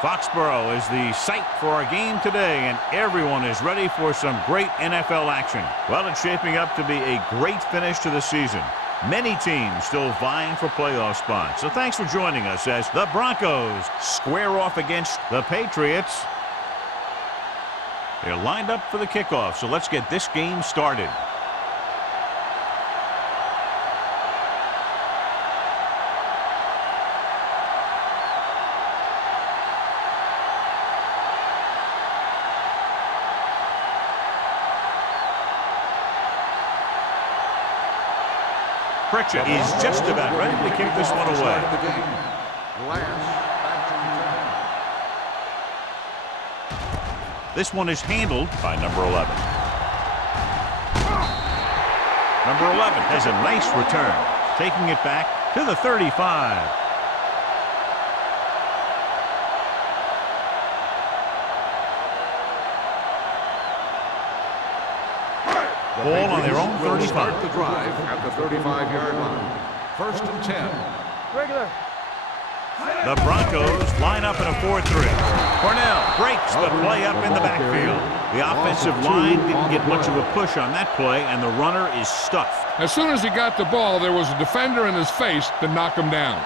Foxborough is the site for our game today, and everyone is ready for some great NFL action. Well, it's shaping up to be a great finish to the season. Many teams still vying for playoff spots. So thanks for joining us as the Broncos square off against the Patriots. They're lined up for the kickoff, so let's get this game started. Pritchett is just about ready to kick this one away. This one is handled by number 11. Number 11 has a nice return, taking it back to the 35. Ball on their own 35. Start the drive at the 35-yard line. 1st and 10. The Broncos line up in a 4-3. Cornell breaks the play up in the backfield. The offensive line didn't get much of a push on that play, and the runner is stuffed. As soon as he got the ball, there was a defender in his face to knock him down.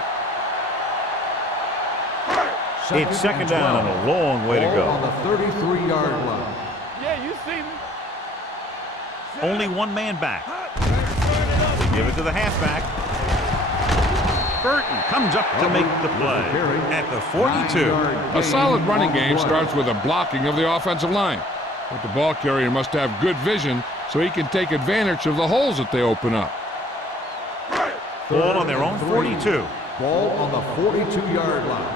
It's second down and a long way to go. On the 33-yard line. Yeah, you see me. Only one man back. They give it to the halfback. Burton comes up to make the play at the 42. A solid running game starts with a blocking of the offensive line. But the ball carrier must have good vision so he can take advantage of the holes that they open up. Ball on their own 42. Ball on the 42-yard line.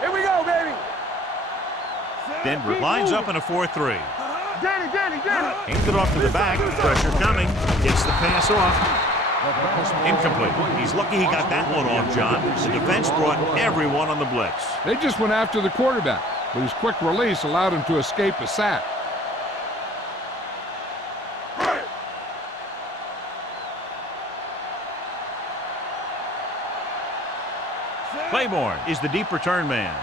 Here we go, baby. Denver lines up in a 4-3. Danny. Hands it off to the back. Pressure coming. Gets the pass off. Incomplete. He's lucky he got that one off, John. The defense brought everyone on the blitz. They just went after the quarterback, but his quick release allowed him to escape a sack. Claiborne is the deep return man.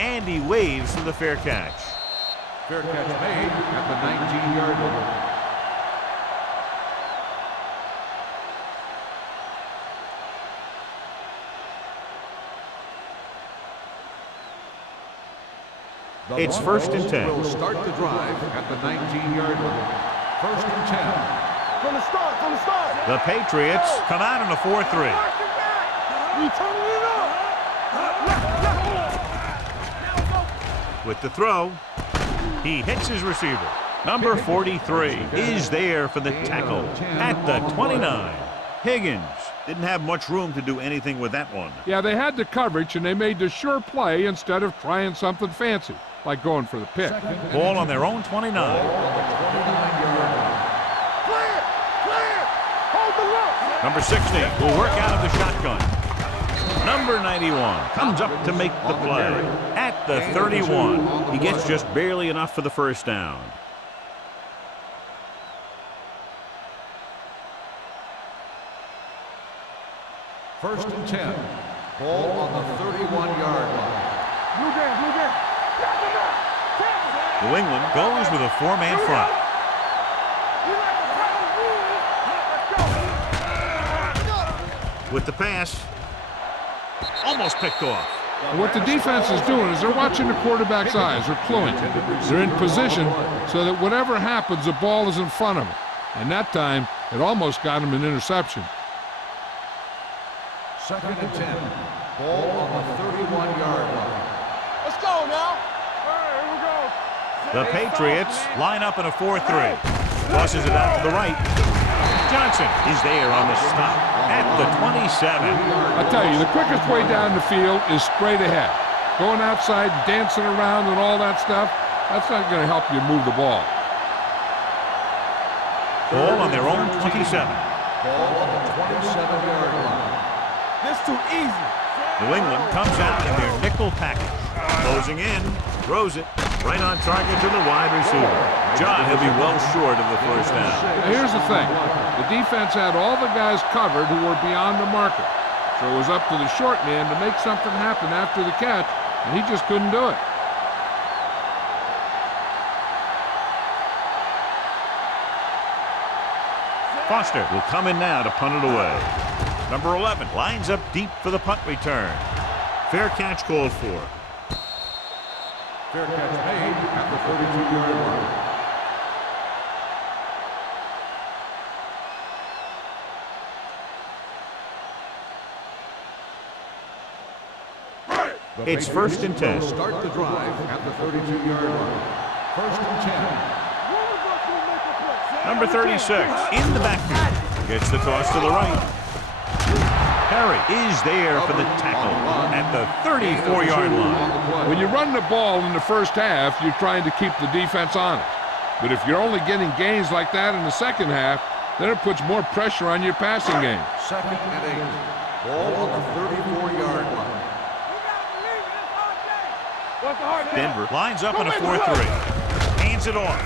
And he waves for the fair catch. Fair catch made at the 19-yard line. It's 1st and 10. Will start the drive at the 19-yard line. 1st and 10. From the start. The Patriots come out in a 4-3. You turning it up. With the throw, he hits his receiver. Number 43 is there for the tackle at the 29. Higgins didn't have much room to do anything with that one. Yeah, they had the coverage, and they made the sure play instead of trying something fancy, like going for the pick. Ball on their own 29. Clear. Hold the look. Number 60 will work out of the shotgun. Number 91 comes up to make the play at the 31. He gets just barely enough for the first down. First and 10. Ball on the 31-yard line. Blue game. New England goes with a 4-man front. With the pass, almost picked off. And what the defense is doing is they're watching the quarterback's eyes. They're cluing. They're in position so that whatever happens, the ball is in front of them. And that time, it almost got him an interception. 2nd and 10. Ball on the 31-yard line. Let's go now. All right, here we go. The Patriots line up in a 4-3. Tosses it out to the right. Johnson is there on the stop at the 27. I tell you, the quickest way down the field is straight ahead. Going outside, dancing around and all that stuff, that's not going to help you move the ball. Ball on their own 27. Ball on the 27-yard line. This too easy. New England comes out in their nickel package. Closing in, throws it. Right on target to the wide receiver. John, he'll be well short of the first down. Now here's the thing. The defense had all the guys covered who were beyond the marker. So it was up to the short man to make something happen after the catch, and he just couldn't do it. Foster will come in now to punt it away. Number 11 lines up deep for the punt return. Fair catch called for. Fair catch made at the 32-yard line. It's 1st and 10. Start the drive at the 32-yard line. 1st and 10. Number 36 in the backfield. Gets the toss to the right. Perry is there for the tackle at the 34-yard line. When you run the ball in the first half, you're trying to keep the defense honest. But if you're only getting gains like that in the second half, then it puts more pressure on your passing game. 2nd and 8. Ball on the 34-yard line. Denver lines up in a 4-3. Hands it off.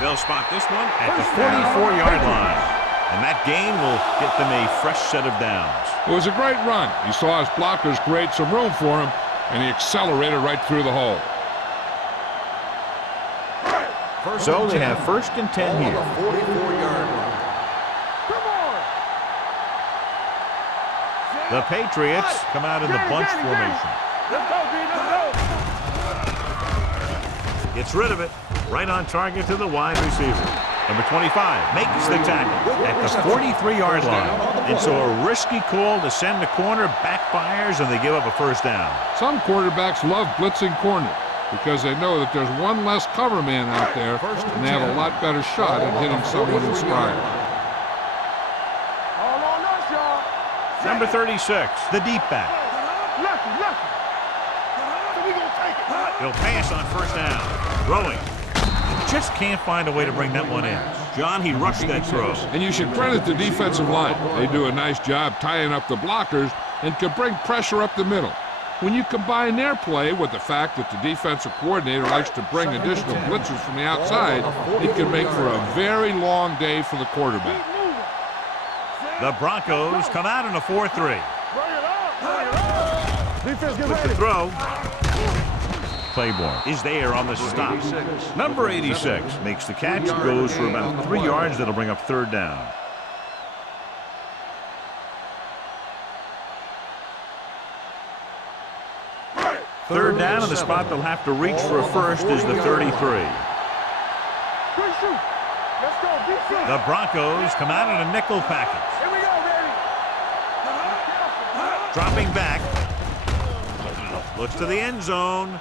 They'll spot this one at the 44-yard line. And that gain will get them a fresh set of downs. It was a great run. He saw his blockers create some room for him, and he accelerated right through the hole. So they have 1st and 10 here. 44-yard line. The Patriots come out in the bunch formation. Let's go, D. Let's go. Gets rid of it. Right on target to the wide receiver. Number 25 makes the tackle at the 43-yard line. And so a risky call to send the corner backfires, and they give up a first down. Some quarterbacks love blitzing corners because they know that there's one less cover man out there, and they have a lot better shot at hitting someone in stride. All on us, y'all. Number 36, the deep back. Lucky. So we gonna take it. He'll pass on first down. Throwing. Just can't find a way to bring that one in. John, he rushed that throw. And you should credit the defensive line. They do a nice job tying up the blockers and can bring pressure up the middle. When you combine their play with the fact that the defensive coordinator likes to bring additional blitzers from the outside, it can make for a very long day for the quarterback. The Broncos come out in a 4-3. Bring it up. Defense, get With ready. the throw. Claiborne is there on the stop. Number 86 makes the catch, goes for about 3 yards. That'll bring up 3rd down. Third down, and the spot they'll have to reach for a first is the 33. Good shoot. Let's go, defense. The Broncos come out in a nickel package. Here we go, baby. Dropping back. Looks to the end zone.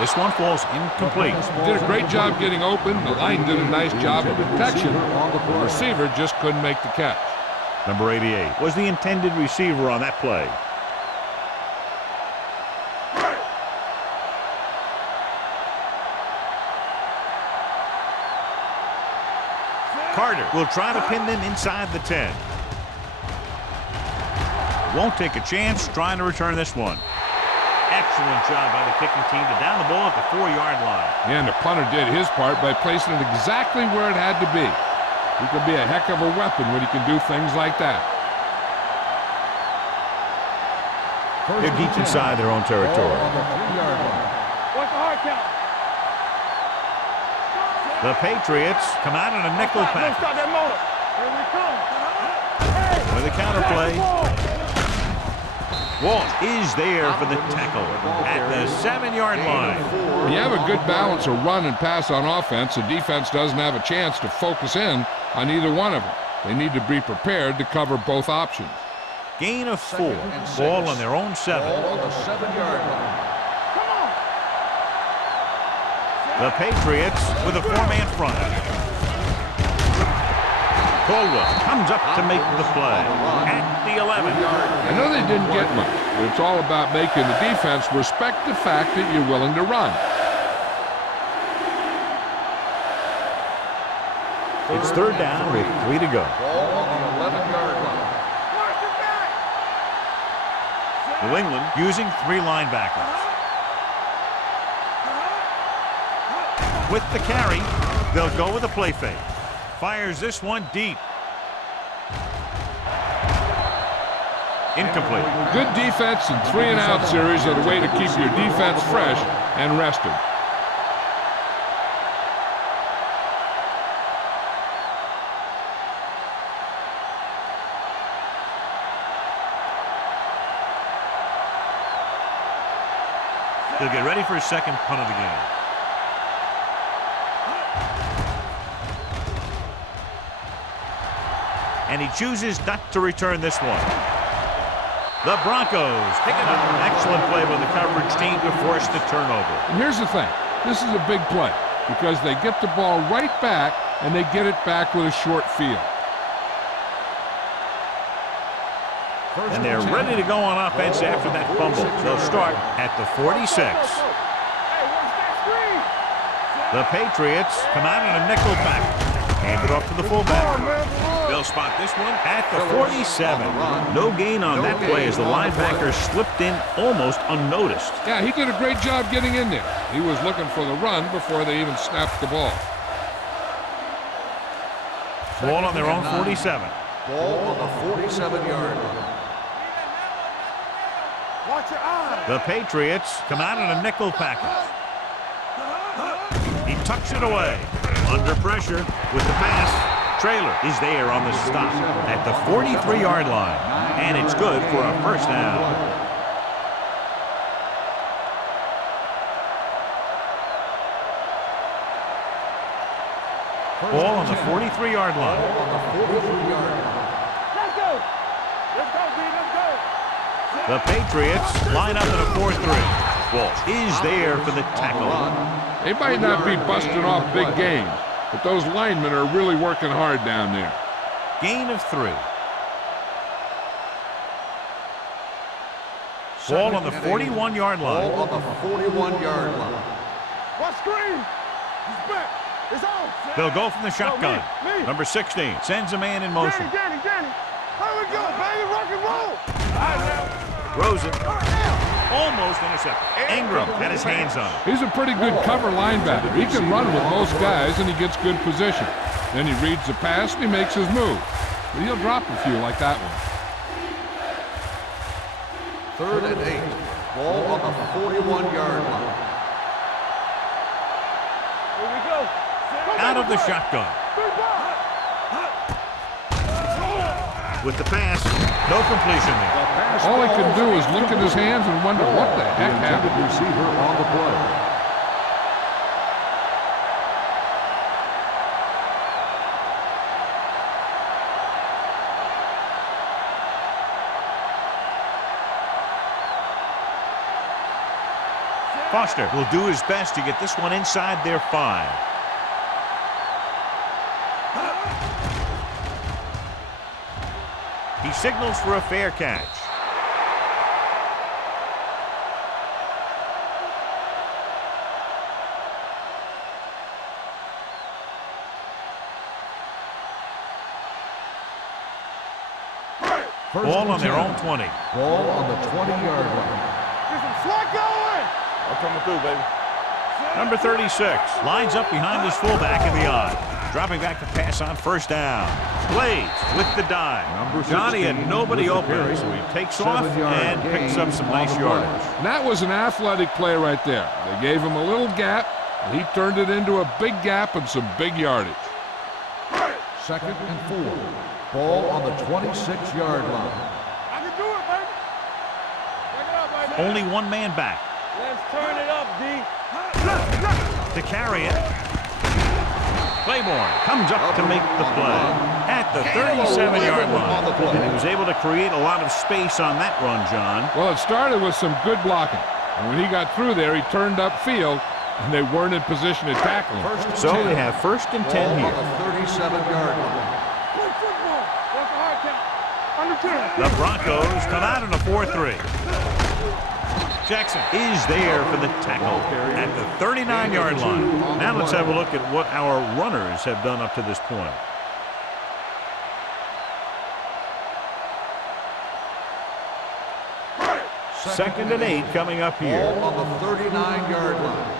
This one falls incomplete. Did a great job getting open. The line did a nice job of protection. The receiver just couldn't make the catch. Number 88 was the intended receiver on that play. Carter will try to pin them inside the 10. Won't take a chance trying to return this one. Excellent job by the kicking team to down the ball at the 4-yard line. And the punter did his part by placing it exactly where it had to be. He can be a heck of a weapon when he can do things like that. They're deep inside their own territory. What's the hard count? The Patriots come out in a nickel package. Stop that motor. Here we come. With a counterplay. Walt is there for the tackle at the 7-yard line. When you have a good balance of run and pass on offense, the defense doesn't have a chance to focus in on either one of them. They need to be prepared to cover both options. Gain of 4. Ball on their own 7. Ball on the 7-yard line. The Patriots with a 4-man front. Caldwell comes up to make the play at the 11. I know they didn't get much, but it's all about making the defense respect the fact that you're willing to run. It's 3rd down with 3 to go. Ball on the 11-yard line. New England using 3 linebackers. With the carry, they'll go with a play fake. Fires this one deep. Incomplete. Good defense and 3-and-out series are the way to keep your defense fresh and rested. They'll get ready for his second punt of the game. And he chooses not to return this one. The Broncos pick it up. An excellent play by the coverage team to force the turnover. And here's the thing. This is a big play because they get the ball right back and they get it back with a short field. And they're ready to go on offense after that fumble. They'll start at the 46. The Patriots come out in a nickel back. Hand it off to the fullback. They'll spot this one at the 47. No gain on that play as the linebacker slipped in almost unnoticed. Yeah, he did a great job getting in there. He was looking for the run before they even snapped the ball. Ball on their own 47. Ball on the 47-yard line. Watch your eyes. The Patriots come out in a nickel package. He tucks it away. Under pressure with the pass. Trailer is there on the stop at the 43-yard line. And it's good for a first down. Ball on the 43-yard line. Let's go. Let's go, B. Let's go. The Patriots line up in a 4-3. Ball is there for the tackle. They might not be busting off big games, but those linemen are really working hard down there. Gain of 3. Ball on the 41-yard line. Ball on the 41-yard line. What screen? He's back. It's on. They'll go from the shotgun. Me. Number 16 sends a man in motion. Danny. Here we go, baby. Rock and roll. All right, now. Rosen almost intercepted. Ingram had his hands on it. He's a pretty good cover linebacker. He can run with most guys, and he gets good position. Then he reads the pass, and he makes his move. But he'll drop a few like that one. 3rd and 8. Ball on the 41-yard line. Here we go. Out of the shotgun. With the pass, no completion there. All he can do is look at his hands and wonder what the heck happened. Receiver on the play. Foster will do his best to get this one inside their 5. He signals for a fair catch. Ball on their own 20. Ball on the 20-yard line. Get some slack going. I'm coming through, baby. Number 36 lines up behind his fullback in the odd. Dropping back to pass on first down. Blades with the dive. Johnny had nobody open, so he takes off and picks up some nice yardage. And that was an athletic play right there. They gave him a little gap, and he turned it into a big gap and some big yardage. 2nd and 4. Ball on the 26-yard line. I can do it, baby. Back it up, baby. Only one man back. Let's turn it up, D. To carry it. Claiborne comes up to make the play at the 37-yard line. And he was able to create a lot of space on that run, John. Well, it started with some good blocking. And when he got through there, he turned upfield, and they weren't in position to tackle him. So they have 1st and 10 here. On the 37-yard line. Play football. What's the hard count? Under 10. The Broncos come out in a 4-3. Jackson is there for the tackle at the 39-yard line. Now let's have a look at what our runners have done up to this point. 2nd and 8 coming up here. Ball on the 39-yard line.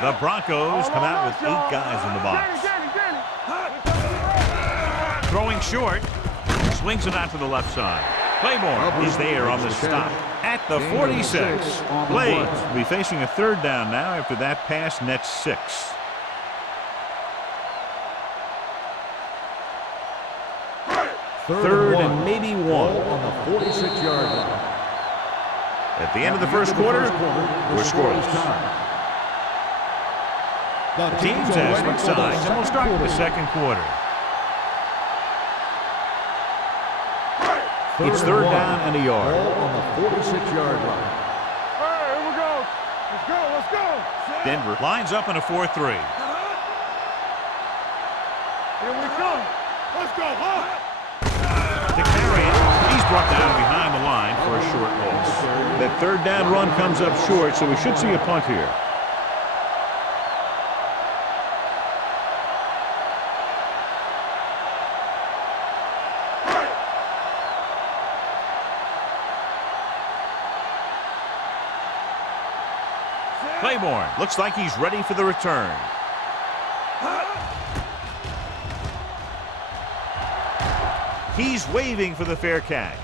The Broncos come out with 8 guys in the box. Throwing short. Swings it out to the left side. Claiborne is there on the stop at the 46. Blades will be facing a 3rd down now after that pass nets 6. Third and maybe 1. On the 46-yard line. At the end of the first quarter, we're scoreless. The teams have switched sides, and we'll start the 2nd quarter. It's 3rd down and a yard. Ball on the 46-yard line. Hey, here we go. Let's go. Denver lines up in a 4-3. Here we come. Let's go, huh? To carry it, he's brought down behind the line for a short loss. That 3rd down run comes up short, so we should see a punt here. Claiborne looks like he's ready for the return. He's waving for the fair catch.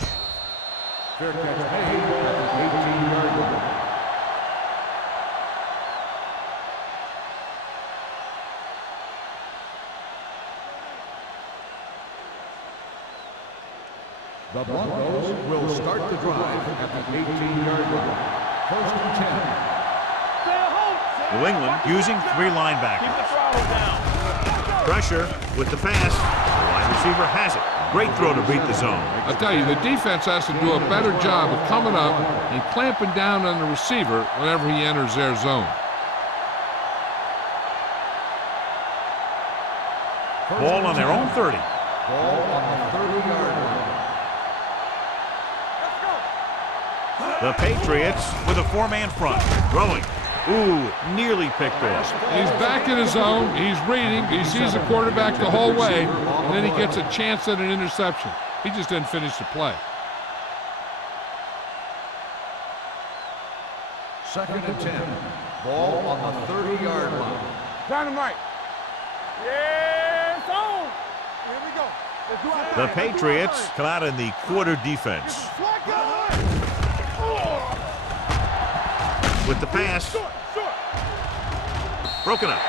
Fair catch made at the 18-yard line. The Broncos will start the drive at the 18-yard line. 1st and 10. New England using 3 linebackers. Pressure with the pass. The wide receiver has it. Great throw to beat the zone. I tell you, the defense has to do a better job of coming up and clamping down on the receiver whenever he enters their zone. Ball on their own 30. Ball on the 30-yard line. The Patriots with a 4-man front. Throwing. Ooh, nearly picked off. He's back in his zone. He's reading. He sees the quarterback the whole way, and then he gets a chance at an interception. He just didn't finish the play. 2nd and 10. Ball on the 30-yard line. Dynamite. Yeah, it's on. Here we go. Let's do our The thing. Patriots come out in the quarter defense. With the pass. Broken up.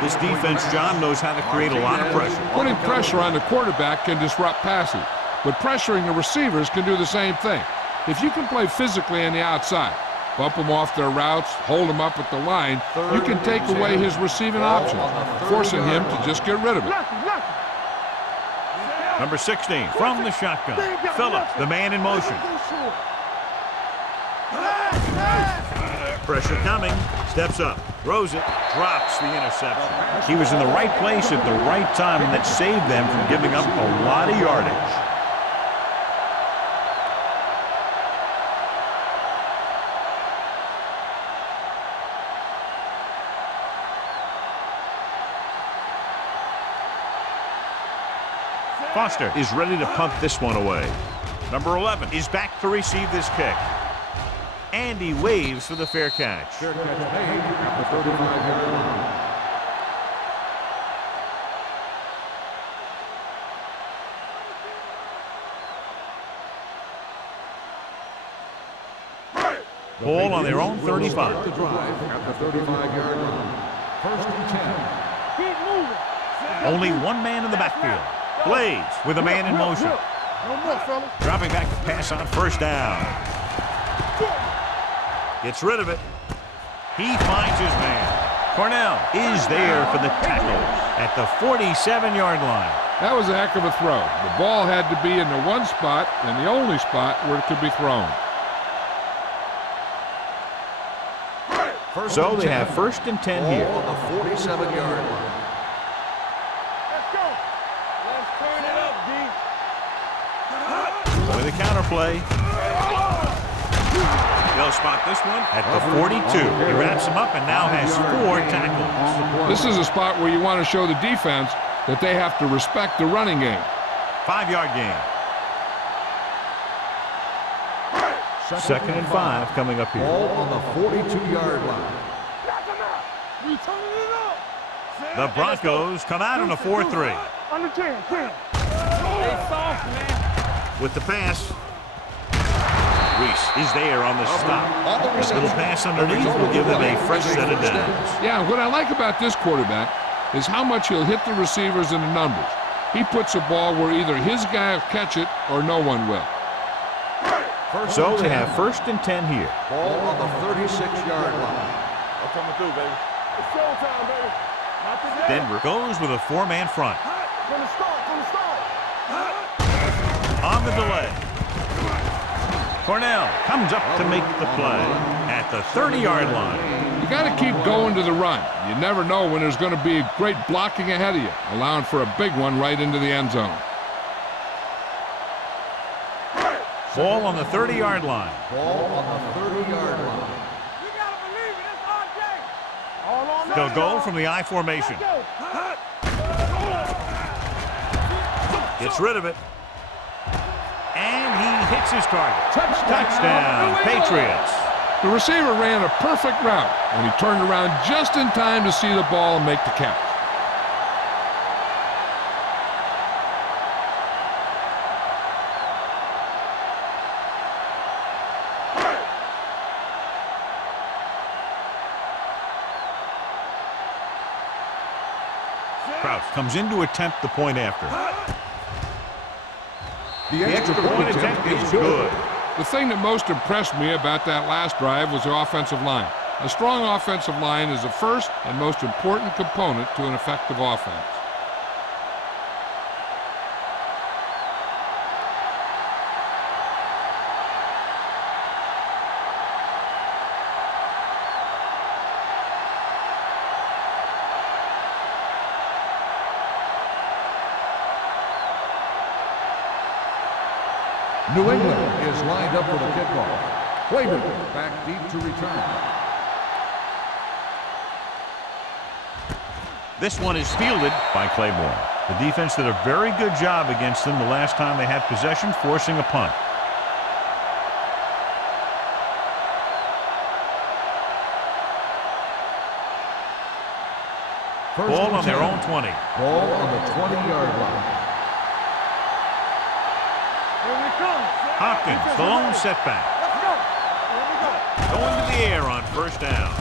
This defense, John, knows how to create a lot of pressure. Putting pressure on the quarterback can disrupt passing, but pressuring the receivers can do the same thing. If you can play physically on the outside, bump them off their routes, hold them up at the line, you can take away his receiving options, forcing him to just get rid of it. Number 16 from the shotgun. Phillips, the man in motion. Pressure coming. Steps up. Throws it. Drops the interception. He was in the right place at the right time, and that saved them from giving up a lot of yardage. Foster is ready to punt this one away. Number 11 is back to receive this kick. And he waves for the fair catch. Fair catch made at the 35-yard line. Ball on their own 35. The drive at the 35-yard line. 1st and 10. Keep moving. Only one man in the backfield. Blades with a man in motion. No more, fellas. Dropping back to pass on 1st down. Gets rid of it. He finds his man. Cornell is there for the tackle at the 47-yard line. That was a heck of a throw. The ball had to be in the one spot and the only spot where it could be thrown. So they have 1st and 10 here. Ball on the 47-yard line. Let's go. Let's turn it up, D. With a counter play. They'll spot this one at the 42. He wraps him up and now has 4 tackles. This is a spot where you want to show the defense that they have to respect the running game. 5-yard gain. 2nd and 5 coming up here. Ball on the 42-yard line. The Broncos come out on a 4-3. Under 10, 10. Stay soft, man. With the pass. Reese is there on the stop. This little pass underneath will give them a fresh set of downs. Yeah, what I like about this quarterback is how much he'll hit the receivers in the numbers. He puts a ball where either his guy will catch it or no one will. So they have 1st and 10 here. Ball on the 36-yard line. I'm coming through, baby. It's showtime, baby. Not today. Denver goes with a 4-man front. From the start, from the start. On the delay. Cornell comes up to make the play at the 30-yard line. You got to keep going to the run. You never know when there's going to be great blocking ahead of you, allowing for a big one right into the end zone. Ball on the 30-yard line. Ball on the 30-yard line. You got to believe it. It's RJ. All on They'll go from the I formation. Gets rid of it. And he hits his target. Touchdown, Patriots. The receiver ran a perfect route, and he turned around just in time to see the ball and make the catch. Kraus comes in to attempt the point after. The extra point attempt is good. The thing that most impressed me about that last drive was the offensive line. A strong offensive line is the first and most important component to an effective offense. New England is lined up for the kickoff. Claiborne back deep to return. This one is fielded by Claiborne. The defense did a very good job against them the last time they had possession, forcing a punt. Ball on their own 20. Ball on the 20-yard line. Hopkins, the lone setback. Going to the air on 1st down.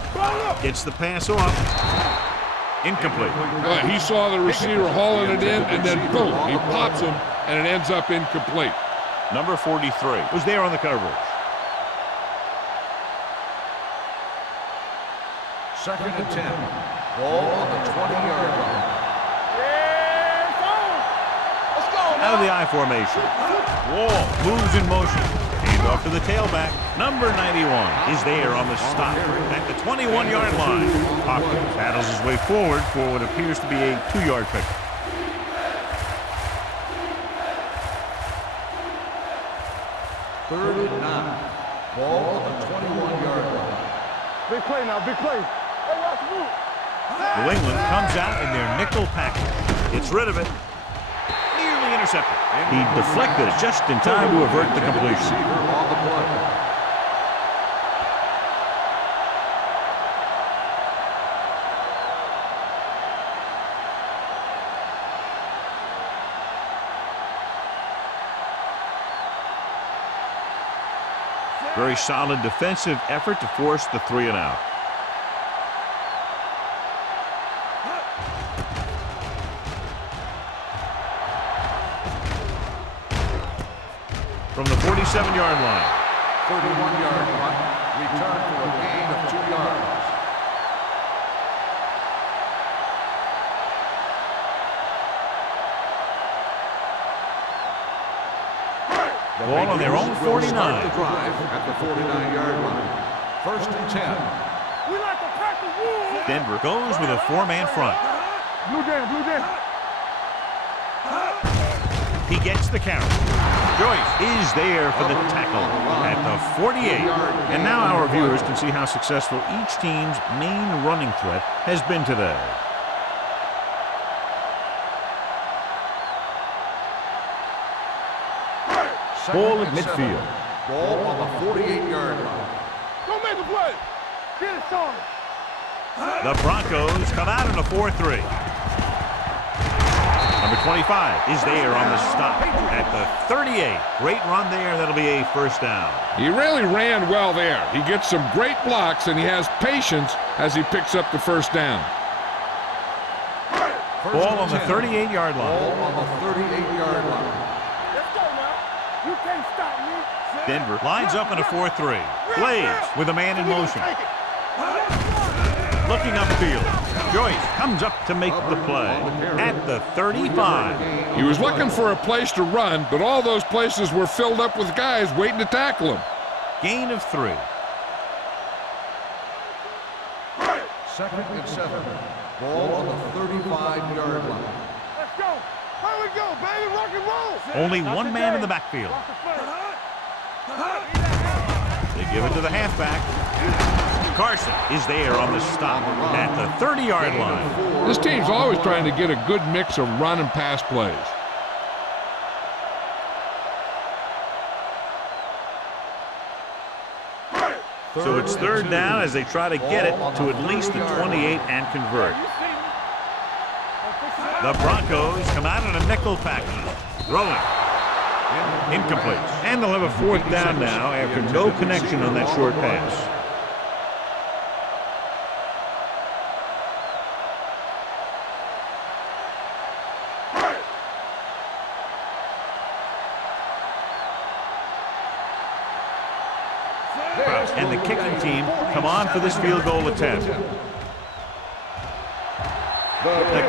Gets the pass off. Incomplete. He saw the receiver hauling it in, and then boom, he pops him, and it ends up incomplete. Number 43 was there on the coverage. 2nd and 10. Ball on the 20-yard line. Out of the I formation. Wall moves in motion. Hand off to the tailback. Number 91 is there on the stop at the 21-yard line. Hopkins battles his way forward for what appears to be a 2-yard pickup. Third and 9. Ball on the 21-yard line. Big play now, big play. Hey, watch the move. New England comes out in their nickel package. Gets rid of it. Nearly intercepted. He deflected it just in time to avert the completion. On the play. Very solid defensive effort to force the 3 and out. From the 47-yard line. 31-yard line. Return for a gain of 2 yards. Ball on their own 49. The drive at the 49-yard line. 1st and 10. We like to practice rules. Denver goes with a 4-man front. Blue jam, blue jam. He gets the count. Joyce is there for the tackle at the 48. And now our viewers can see how successful each team's main running threat has been today. Ball at midfield. Ball on the 48-yard line. Go make a play. Get it, Sean. The Broncos come out in a 4-3. Number 25 is there on the stop at the 38. Great run there. That'll be a first down. He really ran well there. He gets some great blocks, and he has patience as he picks up the first down. Ball on the 38-yard line. Ball on the 38-yard line. Let's go now. You can't stop me. Denver lines up in a 4-3. Blaze with a man in motion. Looking upfield. Joyce comes up to make the play at the 35. He was looking for a place to run, but all those places were filled up with guys waiting to tackle him. Gain of 3. Second and 7. Ball on the 35-yard line. Let's go. Here we go, baby. Rock and roll. Only one man in the backfield. They give it to the halfback. Carson is there on the stop at the 30-yard line. This team's always trying to get a good mix of run and pass plays. So it's third down as they try to get it to at least the 28 and convert. The Broncos come out in a nickel package. Throwing. Incomplete. And they'll have a fourth down now after no connection on that short pass. And the kicking team come on for this field goal attempt. The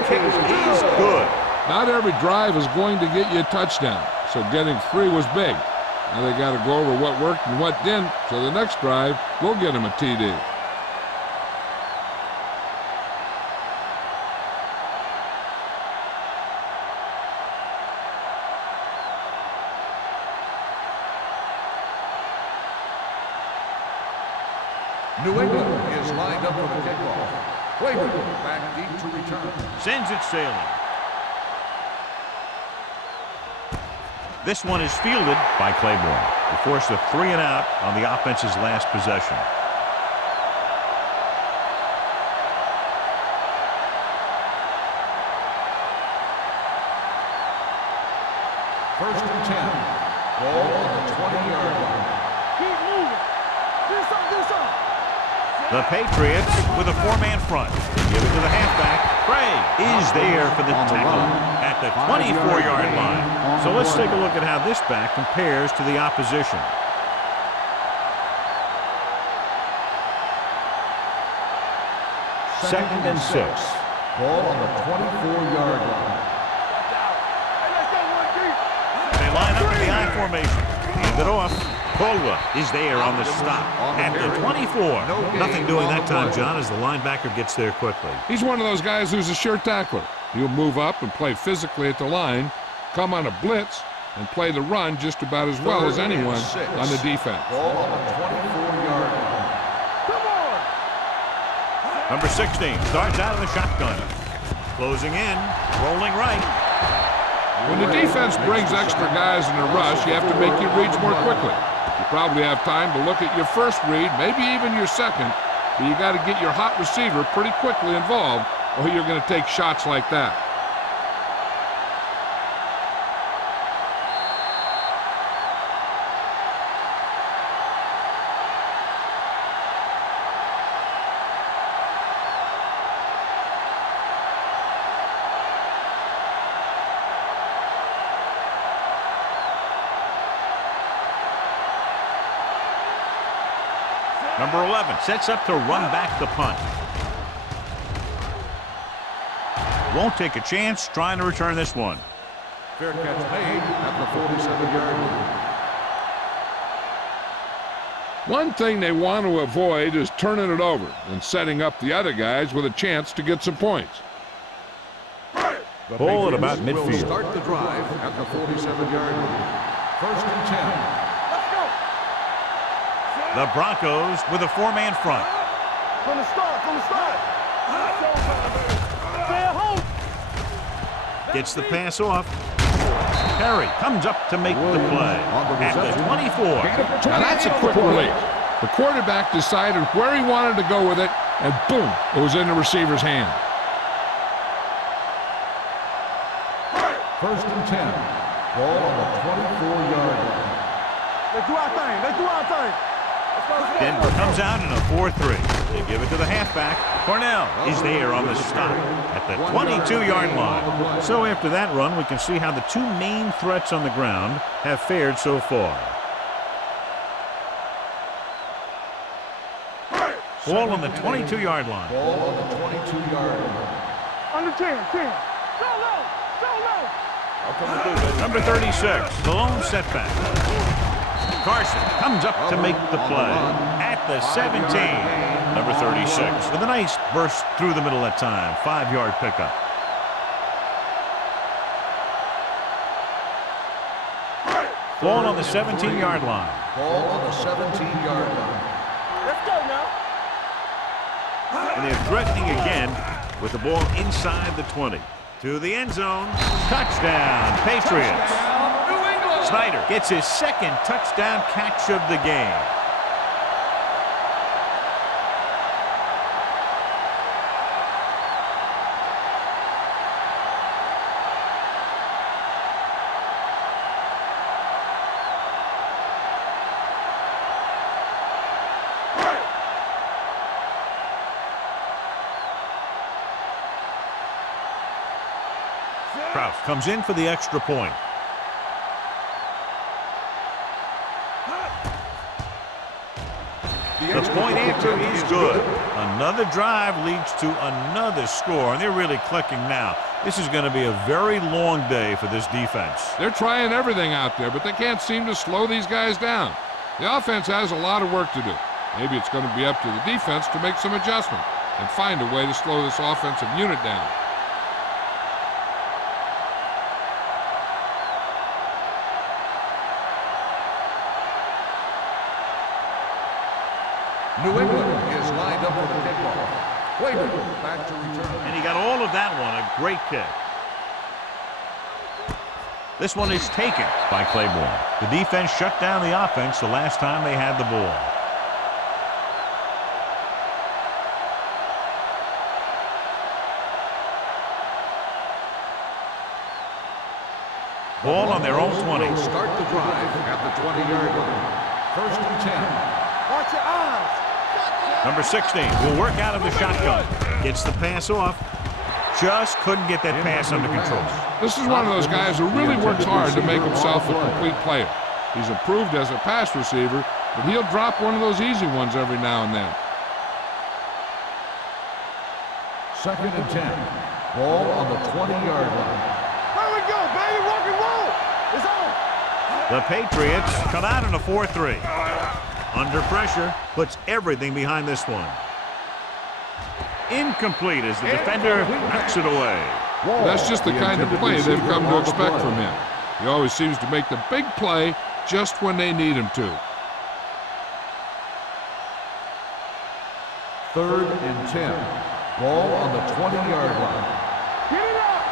kick is good. Not every drive is going to get you a touchdown, so getting 3 was big. Now they got to go over what worked and what didn't, so the next drive will get them a TD. New England is lined up for the kickoff. Claiborne back deep to return. Sends it sailing. This one is fielded by Claiborne. They force a 3 and out on the offense's last possession. First and 10. Ball on the 20-yard line. Keep moving. Do something. The Patriots with a 4-man front. Give it to the halfback. Craig is there for the tackle at the 24-yard line. So let's take a look at how this back compares to the opposition. Second and 6. Ball on the 24-yard line. They line up in the I formation. Hand it off. Colwa is there on the stop at the 24. Nothing doing that time, John, as the linebacker gets there quickly. He's one of those guys who's a sure tackler. He'll move up and play physically at the line, come on a blitz, and play the run just about as well as anyone on the defense. Ball on the 24-yard line. Come on. Number 16 starts out of the shotgun. Closing in, rolling right. When the defense brings extra guys in a rush, you have to make your reads more quickly. You probably have time to look at your first read, maybe even your second, but you got to get your hot receiver pretty quickly involved, or you're going to take shots like that. Number 11 sets up to run back the punt. Won't take a chance trying to return this one. Fair catch made at the 47-yard line. One thing they want to avoid is turning it over and setting up the other guys with a chance to get some points. Ball at about Will midfield. start the drive at the 47-yard line. First and 10. The Broncos with a 4-man front. From the start. Stay at home. Gets the pass off. Perry comes up to make the play at the 24. Now that's a quick release. The quarterback decided where he wanted to go with it, and boom, it was in the receiver's hand. First and 10. Ball on the 24-yard line. Let's do our thing. Let's do our thing. Denver comes out in a 4-3. They give it to the halfback. Cornell is there on the stop at the 22-yard line. So after that run, we can see how the two main threats on the ground have fared so far. Ball on the 22-yard line. Ball on the 22-yard line. Under 10. Go low. Number 36, the lone setback. Carson comes up to make the play at the 17. Number 36 with a nice burst through the middle that time. 5-yard pickup. Ball on the 17-yard line. Ball on the 17-yard line. Let's go now. And they're threatening again with the ball inside the 20. To the end zone. Touchdown, Patriots. Snyder gets his second touchdown catch of the game. Kraus comes in for the extra point. The point after is good. Another drive leads to another score, and they're really clicking now. This is going to be a very long day for this defense. They're trying everything out there, but they can't seem to slow these guys down. The offense has a lot of work to do. Maybe it's going to be up to the defense to make some adjustment and find a way to slow this offensive unit down. New England is lined up for the kickoff. Claiborne back to return. And he got all of that one. A great kick. This one is taken by Claiborne. The defense shut down the offense the last time they had the ball. Ball on their own 20. Will start the drive at the 20-yard line. First and 10. Watch your eyes. Number 16 will work out of the shotgun. Gets the pass off. Just couldn't get that pass under control. This is one of those guys who really works hard to make himself a complete player. He's improved as a pass receiver, but he'll drop one of those easy ones every now and then. Second and 10. Ball on the 20-yard line. Here we go, baby. Rock and roll. It's on. The Patriots come out in a 4-3. Under pressure, puts everything behind this one. Incomplete as the defender knocks it away. That's just the kind of play they've come to expect from him. He always seems to make the big play just when they need him to. Third and 10. Ball on the 20-yard line. Get it up.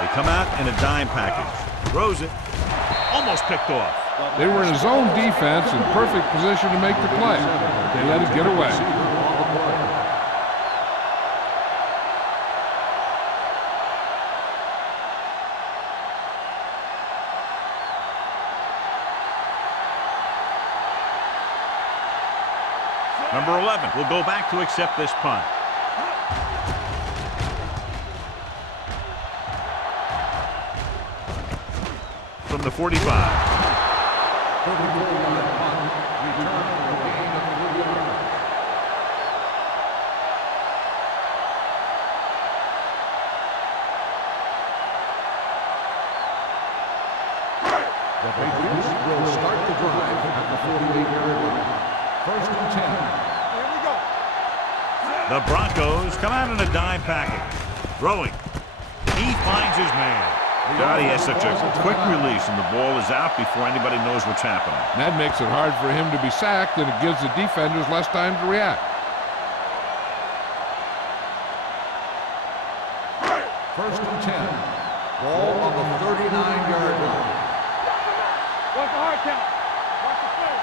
They come out in a dime package. Throws it. Almost picked off. They were in a zone defense in perfect position to make the play. They let it get away. Number 11 will go back to accept this punt. From the 45. 34-yard punt. Return for a gain of 3 yards. The Patriots will start the drive at the 48-yard line. First and 10. Here we go. The Broncos come out in a dime package. Throwing. He finds his man. God, he has such a quick release, and the ball is out before anybody knows what's happening. And that makes it hard for him to be sacked, and it gives the defenders less time to react. First and 10. Ball on the 39-yard line. Watch the hard count. Watch the play.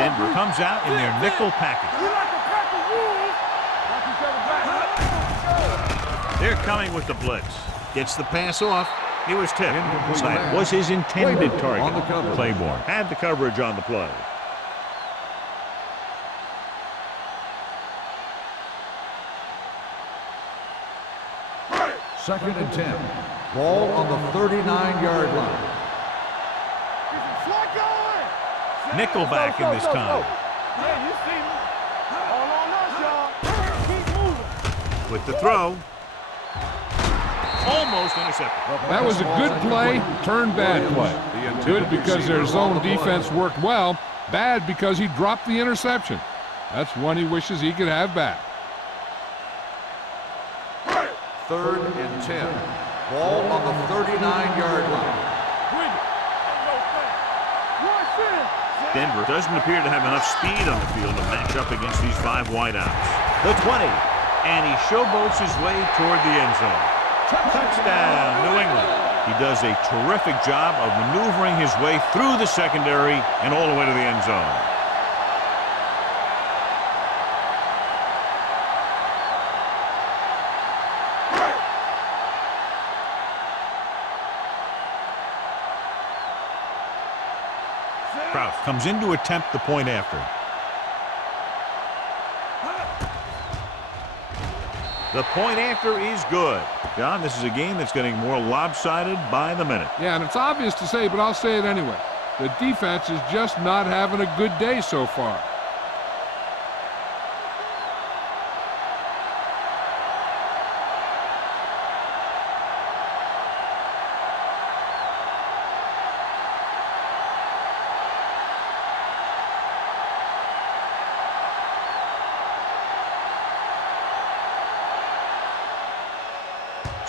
Denver comes out in their nickel package. We like to practice rules. Watch each other back. They're coming with the blitz. Gets the pass off. He was tipped. That was his intended target. Claiborne had the coverage on the play. Second and 10. Ball on the 39-yard line. Nickelback in this time. Yeah, you see me. All on us, y'all. Keep moving. With the throw. Almost intercepted. That was a good play, turned bad play. Good because their zone defense worked well, bad because he dropped the interception. That's one he wishes he could have back. Third and 10. Ball on the 39-yard line. Denver doesn't appear to have enough speed on the field to match up against these 5 wideouts. The 20. And he showboats his way toward the end zone. Touchdown, New England. He does a terrific job of maneuvering his way through the secondary and all the way to the end zone. Kraus comes in to attempt the point after. The point after is good. John, this is a game that's getting more lopsided by the minute. Yeah, and it's obvious to say, but I'll say it anyway. The defense is just not having a good day so far.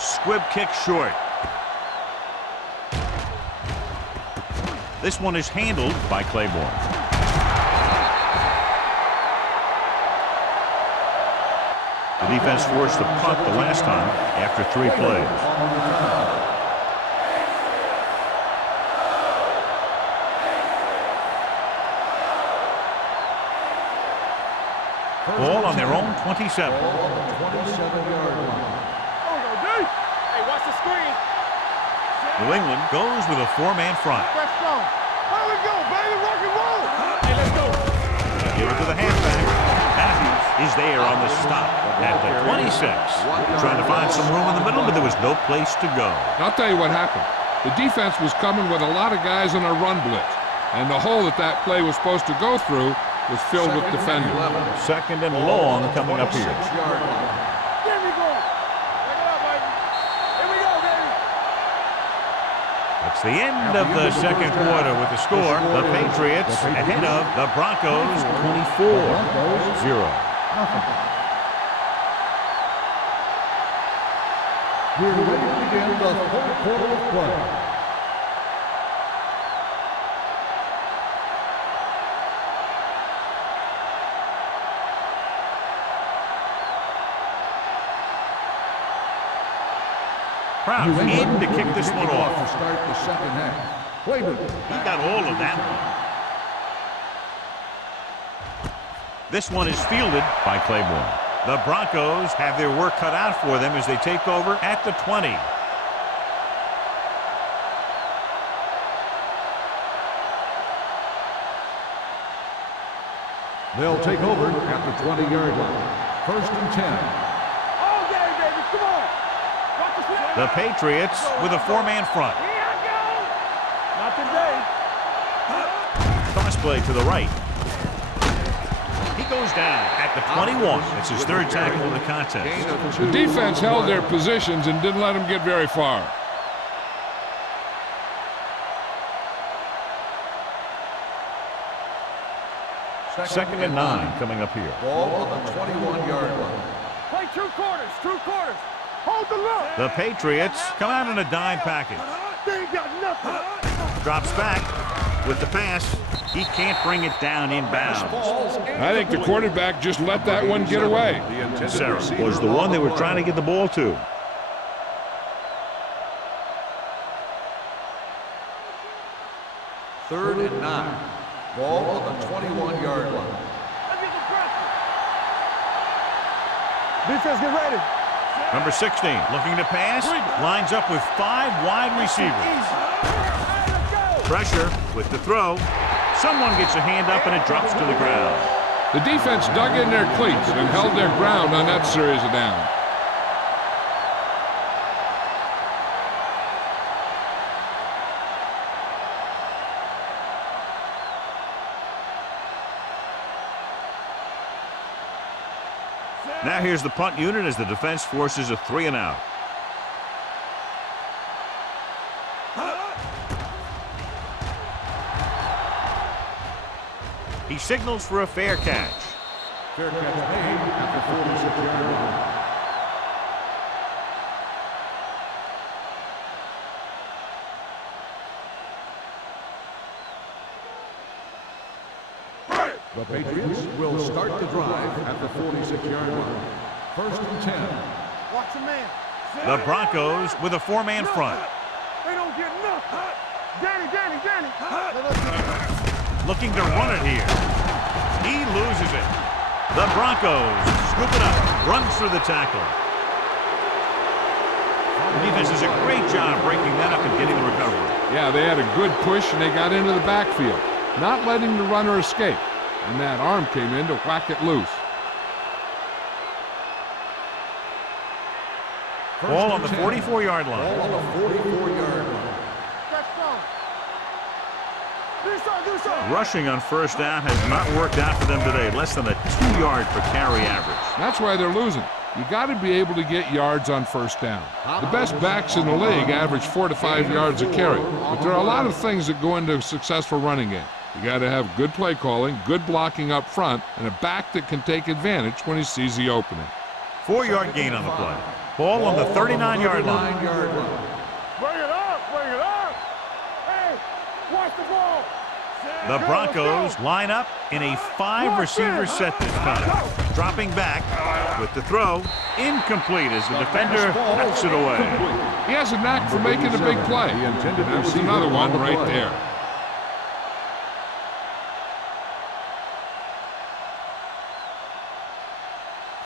Squib kick short. This one is handled by Claiborne. The defense forced the punt the last time after 3 plays. Ball on their own 27. Ball on the 27-yard line. Watch the screen. New England goes with a 4-man front. Fresh zone. Here we go, baby. Rock and roll. Hey, let's go. Give it to the halfback. Matthews is there on the stop at the 26. Trying to find some room in the middle, but there was no place to go. I'll tell you what happened. The defense was coming with a lot of guys on a run blitz, and the hole that that play was supposed to go through was filled with defenders. Second and long coming up here. There we go. It's the end of the second quarter with the score. The Patriots ahead of the Broncos 24-0. We're ready to begin the third quarter of play. Kraus in to kick this one off. To start the second half. Claiborne. He got all of that one. This one is fielded by Claiborne. The Broncos have their work cut out for them as they take over at the 20. They'll take over at the 20-yard line. First and 10. All day, baby. Come on. The Patriots with a 4-man front. Here I go. Not today. Cross play to the right. He goes down at the 21. It's his 3rd tackle of the contest. The defense held their positions and didn't let them get very far. Second and 9 coming up here. Ball on the 21-yard line. Play 2 quarters. 2 quarters. Hold the look. The Patriots come out in a dime package. They ain't got nothing. Drops back with the pass. He can't bring it down inbounds. I think the quarterback just let that one get away. Sarah was the one they were trying to get the ball to. Ball on the 21-yard line. Defense, get ready. Number 16, looking to pass, lines up with 5 wide receivers. Pressure with the throw. Someone gets a hand up and it drops to the ground. The defense dug in their cleats and held their ground on that series of downs. Now here's the punt unit as the defense forces a 3-and-out. He signals for a fair catch. Fair catch made at the 46-yard line. The Patriots will start the drive at the 46-yard line. First and 10. Watch your man. The Broncos with a 4-man front. They don't get nothing. Danny. Looking to run it here. He loses it. The Broncos scoop it up. Runs through the tackle. The defense does a great job breaking that up and getting the recovery. Yeah, they had a good push and they got into the backfield, not letting the runner escape. And that arm came in to whack it loose. Ball on the 44-yard line. Ball on the 44-yard line. Rushing on first down has not worked out for them today. Less than a 2-yard per carry average. That's why they're losing. You got to be able to get yards on first down. The best backs in the league average 4 to 5 yards a carry. But there are a lot of things that go into a successful running game. You got to have good play calling, good blocking up front, and a back that can take advantage when he sees the opening. 4-yard gain on the play. Ball on the 39-yard line. Bring it up. Hey, watch the ball. The Broncos line up in a 5-receiver set this time. Dropping back with the throw. Incomplete as the defender knocks it away. He has a knack for making a big play. That's another one right there.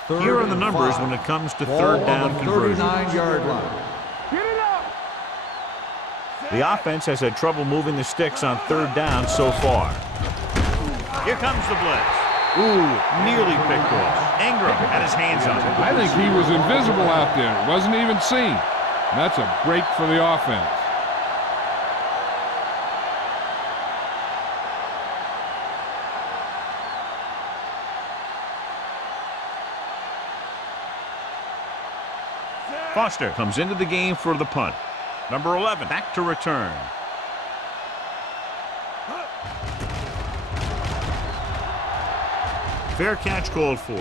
Here are the numbers when it comes to third down conversions. 39-yard line. Get it up. The offense has had trouble moving the sticks on third down so far. Here comes the blitz. Ooh, nearly picked off. Ingram had his hands on it. I think he was invisible out there. Wasn't even seen. And that's a break for the offense. Foster comes into the game for the punt. Number 11 back to return. Fair catch called for.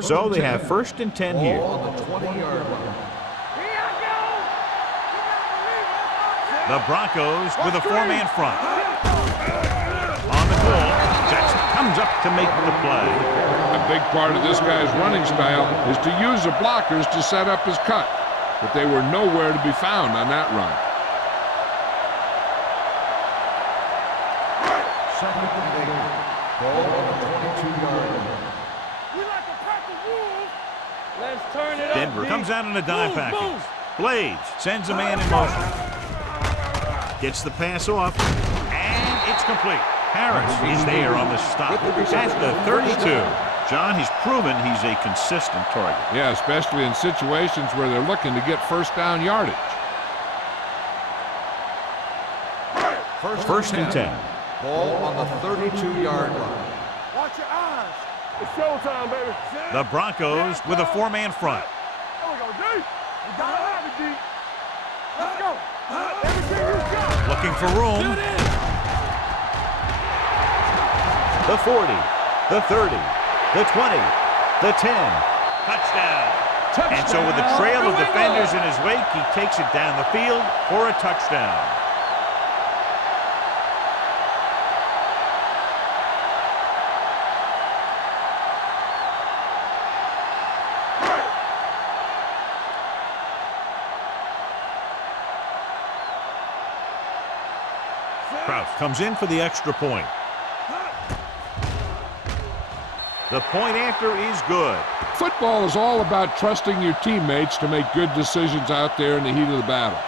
So they have first and 10 here. On the 20-yard line. The Broncos with a 4-man front. On the goal, Jackson comes up to make the play. A big part of this guy's running style is to use the blockers to set up his cut. But they were nowhere to be found on that run. Second and 8. Ball on the 22-yard line. Let's turn it up. Denver comes out in a dime package. Blades sends a man in motion. Gets the pass off, and it's complete. Harris is there on the stop at the 32. John, he's proven he's a consistent target. Yeah, especially in situations where they're looking to get first down yardage. First and 10. Ball on the 32-yard line. Watch your eyes. It's showtime, baby. The Broncos with a 4-man front. There we go, D. We gotta have it, D. Let's go. Everything you got. Looking for room. The 40, the 30, the 20, the 10. Touchdown. And so with a trail of defenders in his wake, he takes it down the field for a touchdown. comes in for the extra point. The point after is good. Football is all about trusting your teammates to make good decisions out there in the heat of the battle.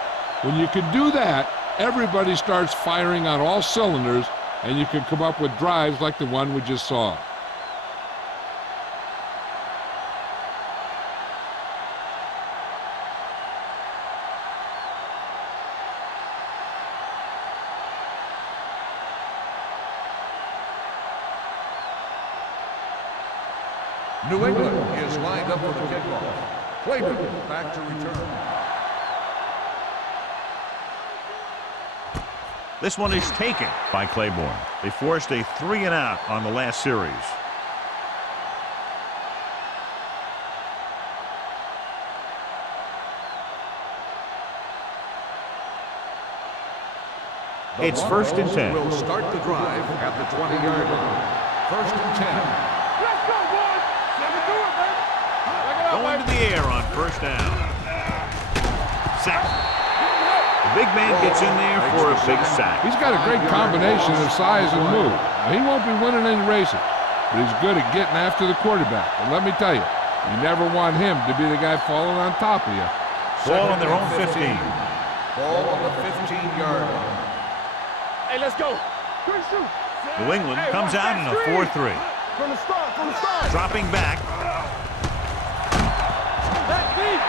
When you can do that, everybody starts firing on all cylinders, and you can come up with drives like the one we just saw. New England is lined up for the kickoff. Clayton back to return. This one is taken by Claiborne. They forced a 3-and-out on the last series. It's 1st and 10. Will start the drive at the 20-yard line. 1st and 10. Let's go, boys. Let me do it, baby. Check it out, Going to the air on 1st down. Sack. The big man gets in there for a big sack. He's got a great combination of size and move. Now, he won't be winning any races, but he's good at getting after the quarterback. And let me tell you, you never want him to be the guy falling on top of you. Ball on their own 15. Ball on the 15-yard line. Hey, let's go. Quick shoot. New England comes out in a 4-3. From the start. Dropping back. Back deep.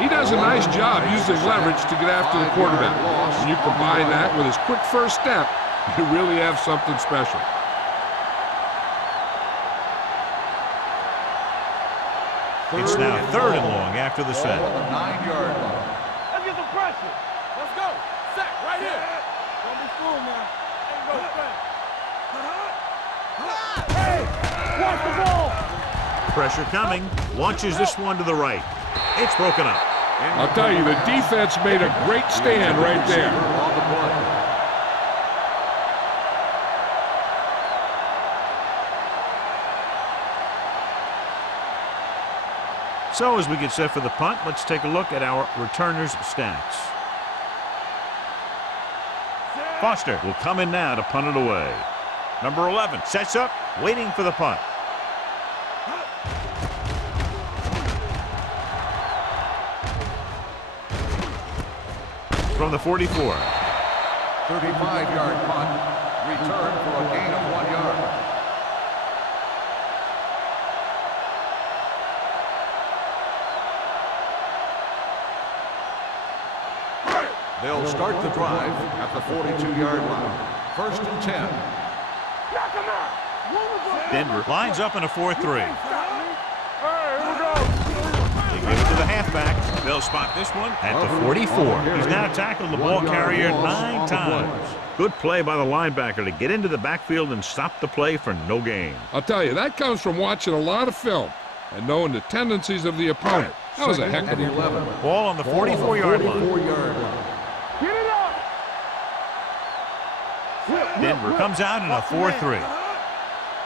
He does a nice job using leverage to get after the quarterback. When you combine that with his quick first step, you really have something special. It's now 3rd and long after the set. Ball on the 9-yard line. Let's get some pressure. Let's go. Sack right here. Don't be fooled now. Ain't no threat. Hey, watch the ball. Pressure coming. Launches this one to the right. It's broken up. I'll tell you, the defense made a great stand right there. On the play. So as we get set for the punt, let's take a look at our returners' stats. Foster will come in now to punt it away. Number 11 sets up, waiting for the punt. From the 44. 35-yard punt. Return for a gain of 1 yard. They'll start the drive at the 42-yard line. 1st and 10. Knock him out. Denver lines up in a 4-3. Hey, here we go. They give it to the halfback. They'll spot this one at the 44. He's now tackled the ball carrier 9 times. Good play by the linebacker to get into the backfield and stop the play for no gain. I'll tell you, that comes from watching a lot of film and knowing the tendencies of the opponent. That was a heck of a play. Ball on the 44-yard line. Get it up. Denver comes out in a 4-3.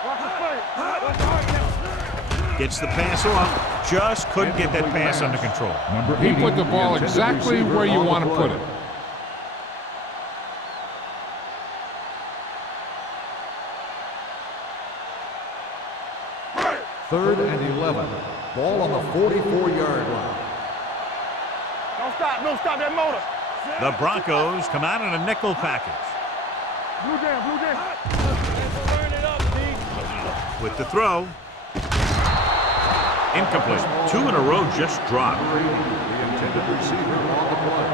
Watch the fight. Watch the hard count. Gets the pass off. Just couldn't get that pass under control. He put the ball exactly where you want to put it. Third and 11. Ball on the 44-yard line. Don't stop that motor. The Broncos come out in a nickel package. Blue jam. Burn it up, D. With the throw. Incomplete. 2 in a row just dropped. The intended receiver on the play.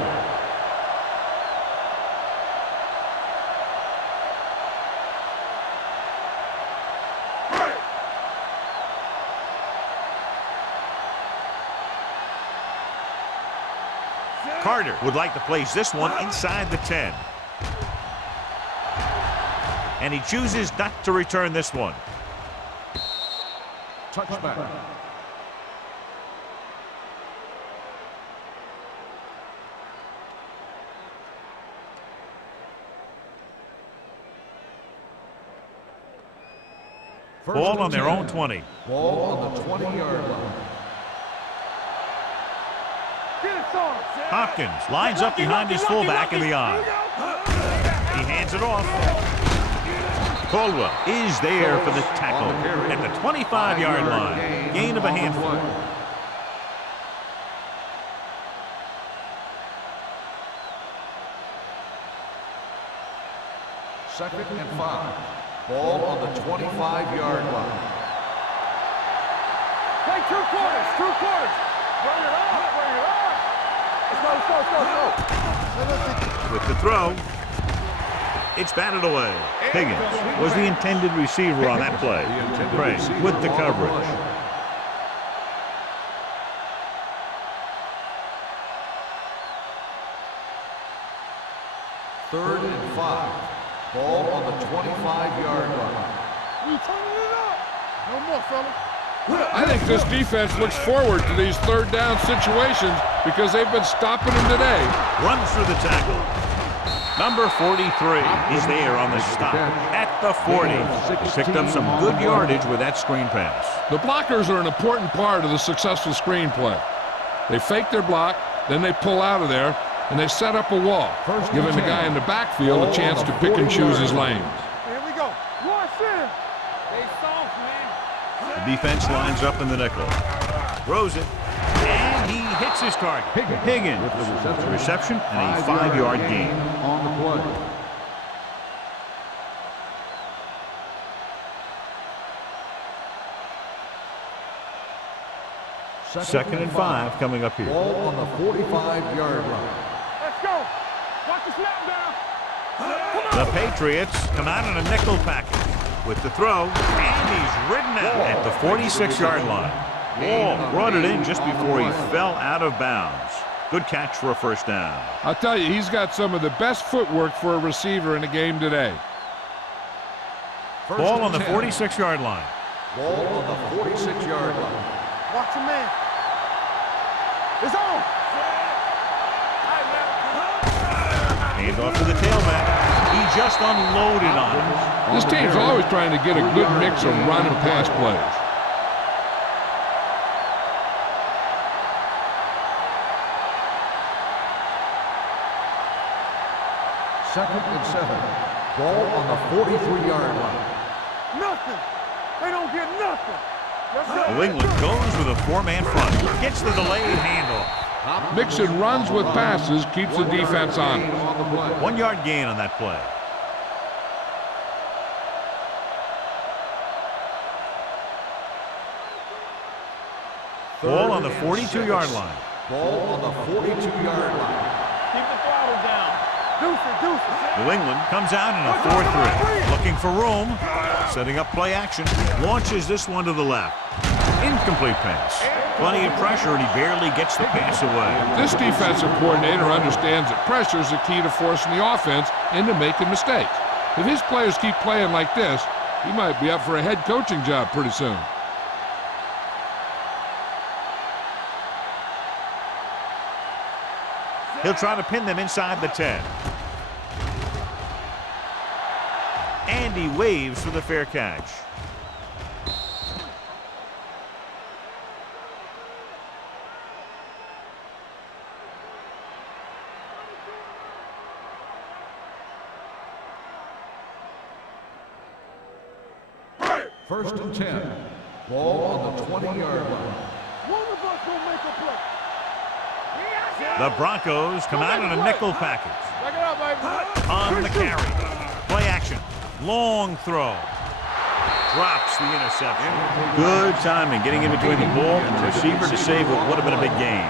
Carter would like to place this one inside the 10. And he chooses not to return this one. Touchback. Ball on their own 20. Ball on the 20-yard line. Get it, son. Hopkins lines up behind his fullback in the eye. He hands it off. Caldwell is there for the tackle at the 25-yard line. Gain of a handful. Second and 5. Ball on the 25-yard line. Play 2 quarters, 2 quarters. Bring it up, bring it up. Let's go. With the throw, it's batted away. Higgins was the intended receiver on that play. Craig with the coverage. Third and 5. Ball on the 25-yard line. We turning it up. No more, fellas. I think this defense looks forward to these third down situations because they've been stopping them today. Runs through the tackle. Number 43, he's there on the stop at the 40. He picked up some good yardage with that screen pass. The blockers are an important part of the successful screen play. They fake their block, then they pull out of there, and they set up a wall, giving the guy in the backfield a chance to pick and choose his lanes. Here we go. Rush in. Stay soft, man. The defense lines up in the nickel. Throws it, and he hits his target. Higgins with the reception and a 5-yard gain. On the play. Second and 5 coming up here. Ball on the 45-yard line. Let's go. Watch the snap down. The Patriots come out in a nickel package with the throw, and he's ridden out at the 46-yard line. Ball brought it in just before he fell out of bounds. Good catch for a first down. I'll tell you, he's got some of the best footwork for a receiver in the game today. Ball on the 46-yard line. Ball on the 46-yard line. Watch your man. It's on. Hands off to the tailback. He just unloaded on him. This team's always trying to get a good mix of run and pass plays. Second and 7. Ball on the 43-yard line. Nothing. They don't get nothing. Let's go. New England goes with a 4-man front. Gets the delayed handoff. Mixing runs with passes keeps the defense honest. 1-yard gain on that play. Ball on the 42-yard line. Ball on the 42-yard line. Keep the throttle down. Deuce. New England comes out in a 4-3. Looking for room. Setting up play action. Launches this one to the left. Incomplete pass. Plenty of pressure, and he barely gets the pass away. This defensive coordinator understands that pressure is the key to forcing the offense into making mistakes. If his players keep playing like this, he might be up for a head coaching job pretty soon. He'll try to pin them inside the 10. And he waves for the fair catch. First and 10. Ball on the 20-yard line. One of us will make a play. The Broncos come out in a nickel package. Back it up, baby. On the carry. Play action. Long throw. Drops the interception. Good timing getting in between the ball and the receiver to save what would have been a big gain.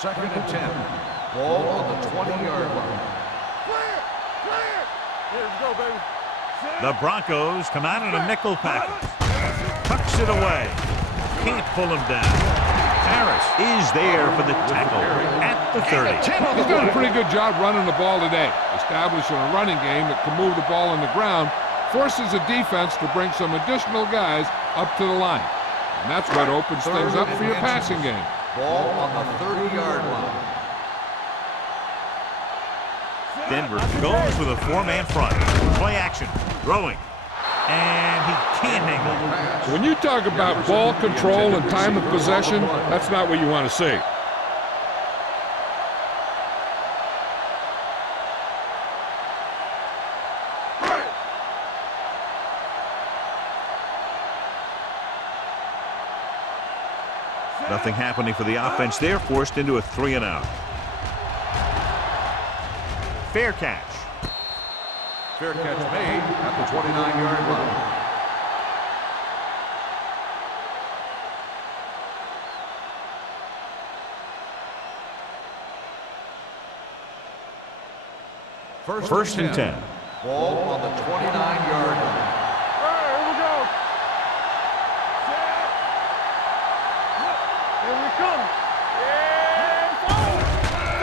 Second and 10. Ball on the 20-yard line. Clear. Here we go, baby. The Broncos come out in a nickel package. Tucks it away. Can't pull him down. Harris is there for the tackle at the 30. He's done a pretty good job running the ball today, establishing a running game that can move the ball on the ground, forces the defense to bring some additional guys up to the line. And that's what opens things up for your passing game. Ball on the 30-yard line. Denver goes with a 4-man front. Play action. Throwing. And he can't hang on. When you talk about ball control and time of possession, that's not what you want to see. Nothing happening for the offense there, forced into a 3-and-out. Fair catch. Fair catch made at the 29-yard line. First and 10. Ball on the 29-yard line. All right, here we go. Set. Here we come.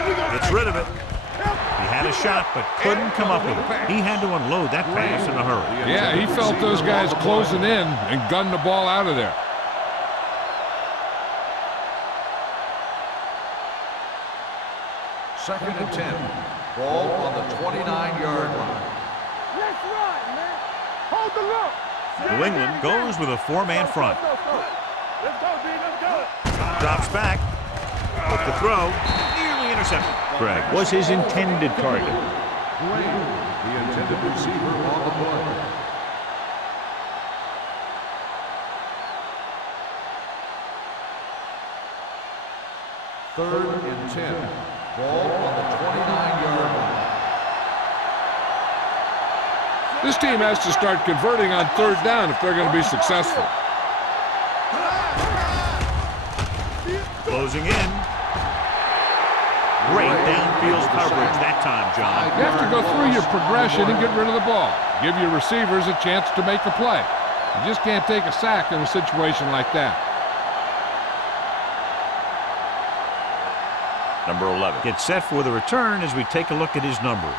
Yeah, Gets rid of it. He had a shot, but couldn't come up with it. He had to unload that pass in a hurry. Yeah, he felt those guys closing in and gunned the ball out of there. Second and 10. Ball on the 29-yard line. Let's run, man. Hold the look. New England goes with a 4-man front. Let's go, D. Let's go. Drops back. With the throw. Nearly intercepted. Greg was his intended target. Wayne, the intended receiver on the play. Third and 10. Ball on the 29-yard line. This team has to start converting on third down if they're going to be successful. Closing in. Great downfield coverage that time, John. You have to go through your progression and get rid of the ball. Give your receivers a chance to make a play. You just can't take a sack in a situation like that. Number 11 gets set for the return as we take a look at his numbers.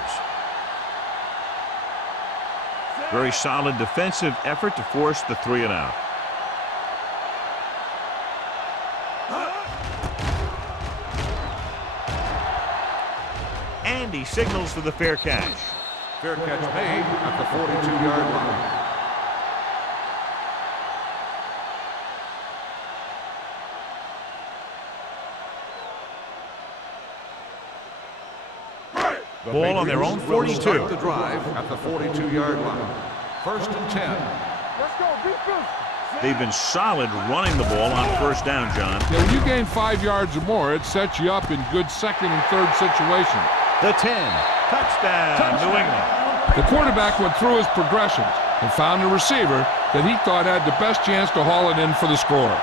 Very solid defensive effort to force the 3-and-out. And he signals for the fair catch. Fair catch made at the 42-yard line. Ball on their own 42. Start the drive at the 42-yard line. First and 10. Let's go, defense. They've been solid running the ball on first down, John. Yeah, when you gain 5 yards or more, it sets you up in good second and third situations. The 10. Touchdown, New England. The quarterback went through his progressions and found a receiver that he thought had the best chance to haul it in for the score.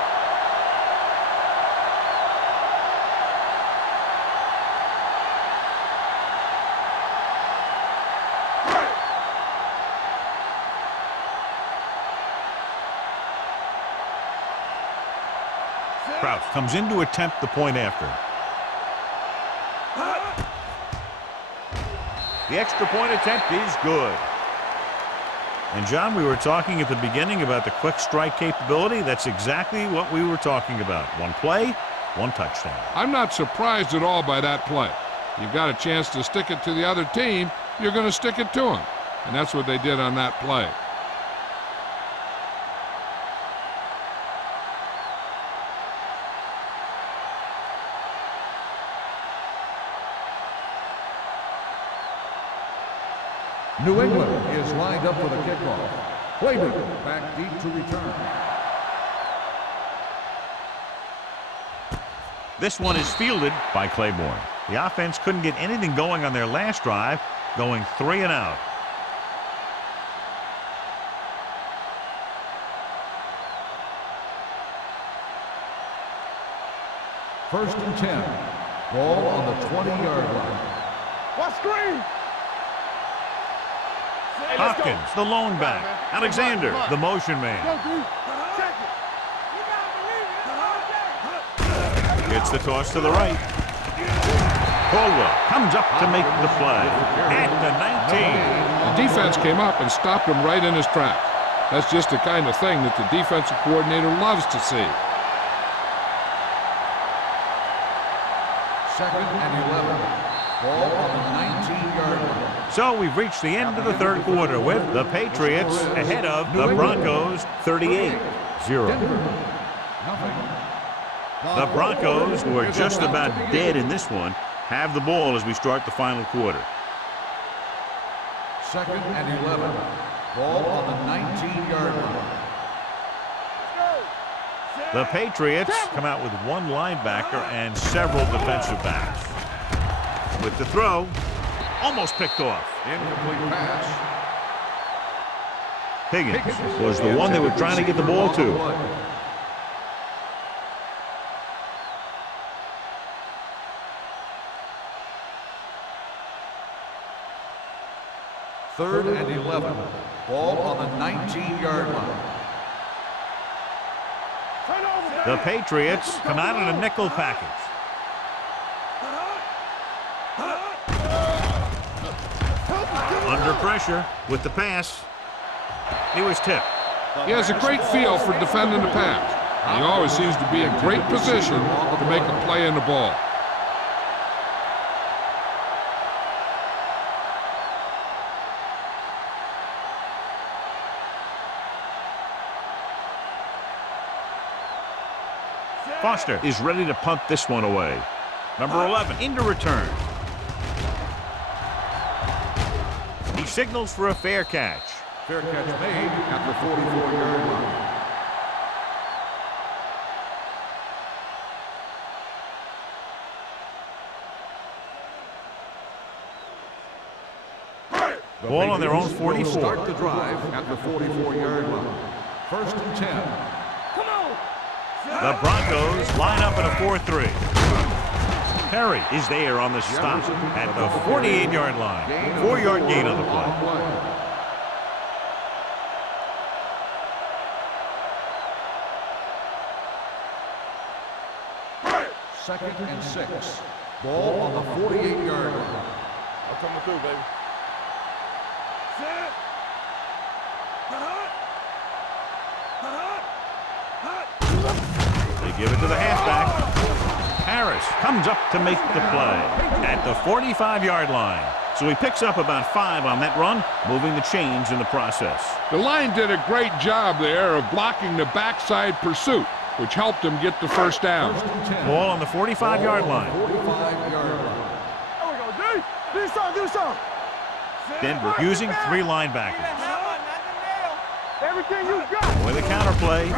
Kraut comes in to attempt the point after. The extra point attempt is good. And John, we were talking at the beginning about the quick strike capability. That's exactly what we were talking about. One play, one touchdown. I'm not surprised at all by that play. You've got a chance to stick it to the other team, you're going to stick it to them. And that's what they did on that play. New England is lined up for the kickoff. Claiborne back deep to return. This one is fielded by Claiborne. The offense couldn't get anything going on their last drive, going 3-and-out. First and 10. Ball on the 20-yard line. What screen? Hopkins, the lone back. Alexander, the motion man. Gets the toss to the right. Caldwell comes up to make the play at the 19. The defense came up and stopped him right in his tracks. That's just the kind of thing that the defensive coordinator loves to see. Second and 11. Ball on the 19-yard line. So we've reached the end of the third quarter with the Patriots ahead of the Broncos 38-0. The Broncos, who are just about dead in this one, have the ball as we start the final quarter. 2nd and 11. Ball on the 19-yard line. The Patriots come out with one linebacker and several defensive backs. With the throw, almost picked off. Incomplete pass. Higgins was the one they were trying to get the ball to. Third and 11. Ball on the 19-yard line. The Patriots come out in a nickel package. Under pressure with the pass. He was tipped. He has a great feel for defending the pass. He always seems to be in great position to make a play in the ball. Foster is ready to punt this one away. Number 11 into return. He signals for a fair catch. Fair catch made at the 44-yard line. Ball on their own 44. Start the drive at the 44-yard line. 1st and 10. The Broncos line up in a 4-3. Perry is there on the stop at the 48-yard line. 4-yard gain on the play. 2nd and 6. Ball on the 48-yard line. I'm coming through, baby. Set. They give it to the halfback. Harris comes up to make the play at the 45-yard line. So he picks up about 5 on that run, moving the chains in the process. The line did a great job there of blocking the backside pursuit, which helped him get the first down. Ball on the 45-yard line. 45-yard line. There we go, D. Do something, do something. Denver using 3 linebackers. Everything you got. With a counterplay.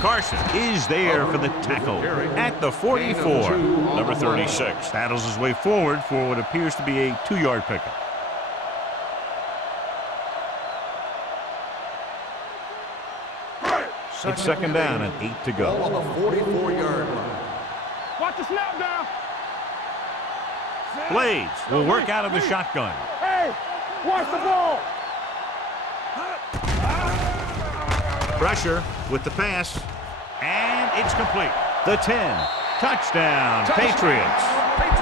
Carson is there for the tackle at the 44. Number 36 battles his way forward for what appears to be a 2-yard pickup. It's 2nd down and 8 to go. Ball on the 44-yard line. Watch the snap down. Blades will work out of the shotgun. Hey, watch the ball. Pressure with the pass, and it's complete. The 10. Touchdown, Patriots.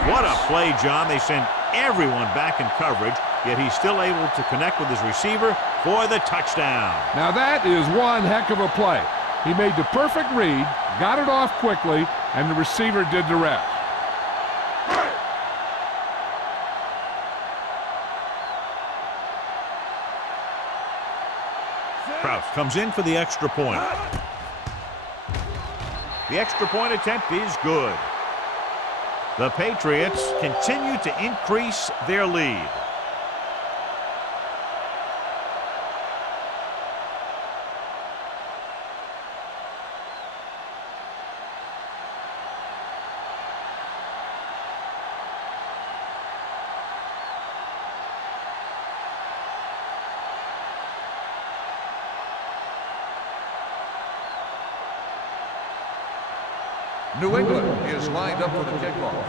What a play, John. They sent everyone back in coverage, yet he's still able to connect with his receiver for the touchdown. Now that is one heck of a play. He made the perfect read, got it off quickly, and the receiver did the rest. Krause comes in for the extra point. The extra point attempt is good. The Patriots continue to increase their lead. New England is lined up for the kickoff.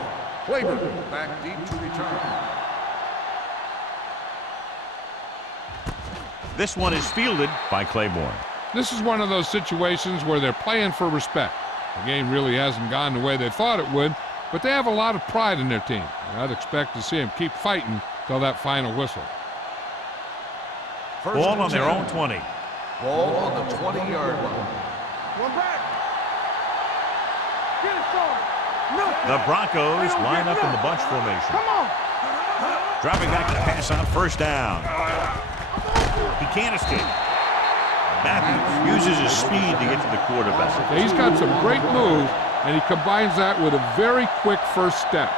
Claiborne back deep to return. This one is fielded by Claiborne. This is one of those situations where they're playing for respect. The game really hasn't gone the way they thought it would, but they have a lot of pride in their team. And I'd expect to see them keep fighting till that final whistle. Ball on their own 20. Ball on the 20-yard line. One back. Get it started. The Broncos line up in the bunch formation. Come on. Dropping back to pass on first down. He can't escape. Matthews uses his speed to get to the quarterback. Yeah, he's got some great moves, and he combines that with a very quick first step.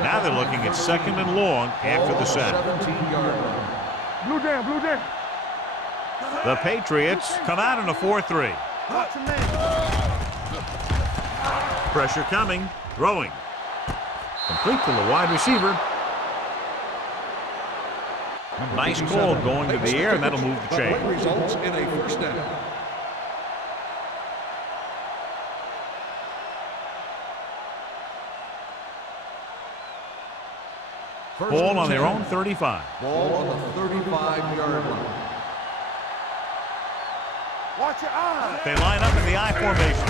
Now they're looking at second and long after the sack. 17-yard line. Blue down, blue down. The Patriots come out in a 4-3. Watch your man. Pressure coming. Throwing. Complete to the wide receiver. Nice call going to the air, and that'll move the chain. Results in a first down. Ball on their own 35. Ball on the 35-yard line. Watch your eyes. They line up in the I formation.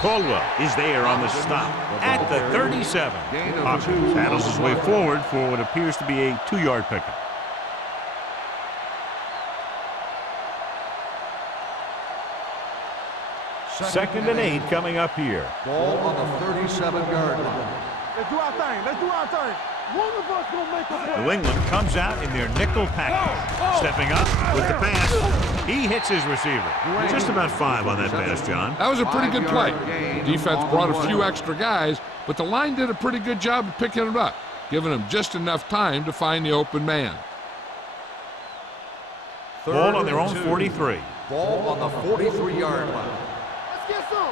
Caldwell is there on the stop at the 37. Hopkins paddles his way forward for what appears to be a 2-yard pickup. Second and 8 coming up here. Ball on the 37-yard line. Let's do our thing. Let's do our thing. One of us gonna make a play. New England comes out in their nickel package. Stepping up with the pass. He hits his receiver. Just about 5 on that pass, John. That was a pretty good play. The defense brought a few extra guys, but the line did a pretty good job of picking it up, giving them just enough time to find the open man. Ball on their own 43. Ball on the 43-yard line. Let's get some.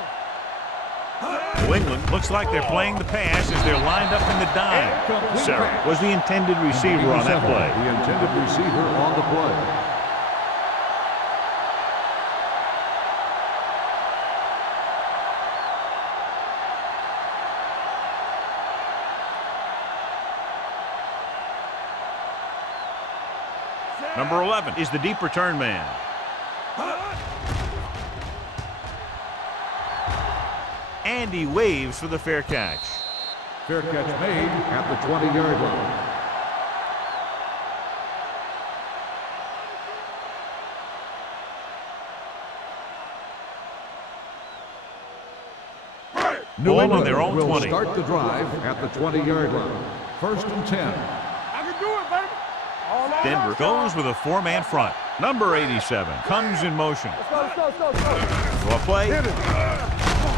New England looks like they're playing the pass as they're lined up in the dime. Sarah was the intended receiver on that play. The intended receiver on the play. Number 11 is the deep return man. And he waves for the fair catch. Fair catch made at the 20-yard line. New Ball England on their own will 20. start the drive at the 20-yard line. First and 10. I can do it, baby. All out. Denver goes with a 4-man front. Number 87 comes in motion. Let's go. Draw play.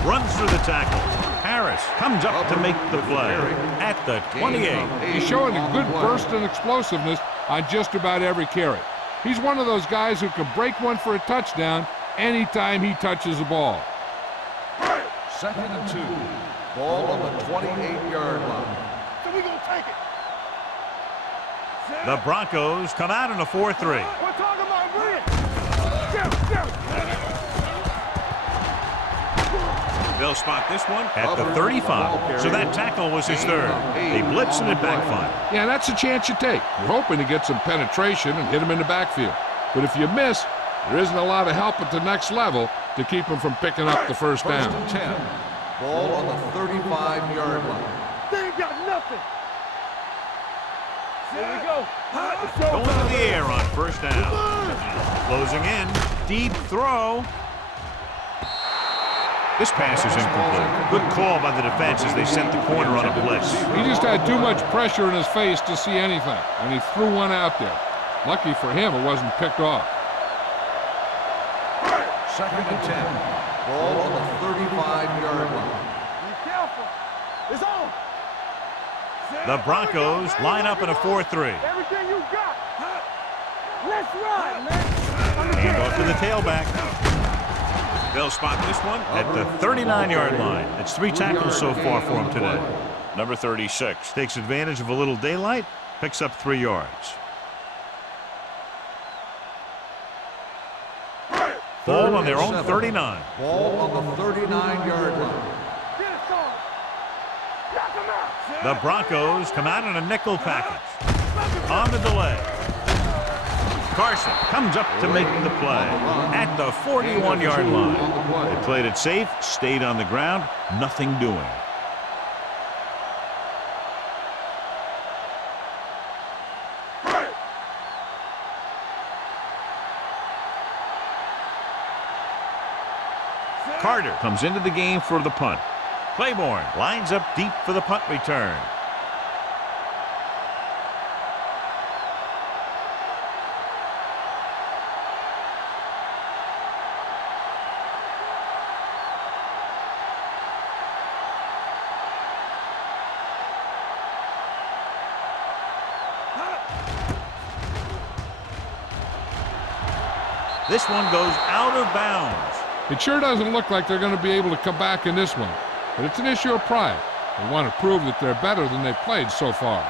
Runs through the tackle. Harris comes up to make the play at the 28. He's showing a good burst and explosiveness on just about every carry. He's one of those guys who can break one for a touchdown anytime he touches the ball. Second and 2. Ball on the 28-yard line. So we gonna take it. The Broncos come out in a 4-3. We're talking about bridge. They'll spot this one at the 35. So that tackle was his third. They blitz and it backfired. Yeah, that's a chance you take. You're hoping to get some penetration and hit him in the backfield. But if you miss, there isn't a lot of help at the next level to keep him from picking up the first down. First and 10. Ball on the 35-yard line. They ain't got nothing. Here we go. Going to the air on first down. Closing in. Deep throw. This pass is incomplete. Good call by the defense as they sent the corner on a blitz. He just had too much pressure in his face to see anything, and he threw one out there. Lucky for him, it wasn't picked off. Second and 10. Ball on the 35-yard line. Be careful. It's on. The Broncos line up in a 4-3. Everything you got. Let's ride, man. Hand off to the tailback. They'll spot this one at the 39-yard line. It's 3 tackles so far for him today. Number 36 takes advantage of a little daylight, picks up 3 yards. Ball on their own 39. Ball on the 39-yard line. Get it, son. Knock him out. The Broncos come out in a nickel package. On the delay. Carson comes up to make the play at the 41-yard line. They played it safe, stayed on the ground, nothing doing. Carter comes into the game for the punt. Claiborne lines up deep for the punt return. This one goes out of bounds. It sure doesn't look like they're going to be able to come back in this one, but it's an issue of pride. They want to prove that they're better than they've played so far.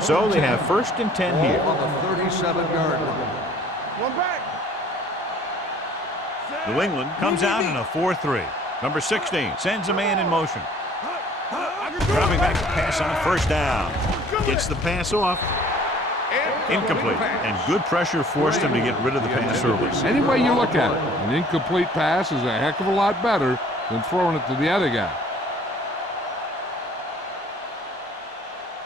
So they have 1st and 10 here. On the 37-yard line. One back. New England comes out in a 4-3. Number 16 sends a man in motion. Dropping back to pass on 1st down. Gets the pass off. Incomplete. And good pressure forced him to get rid of the pass early. Any way you look at it, an incomplete pass is a heck of a lot better than throwing it to the other guy.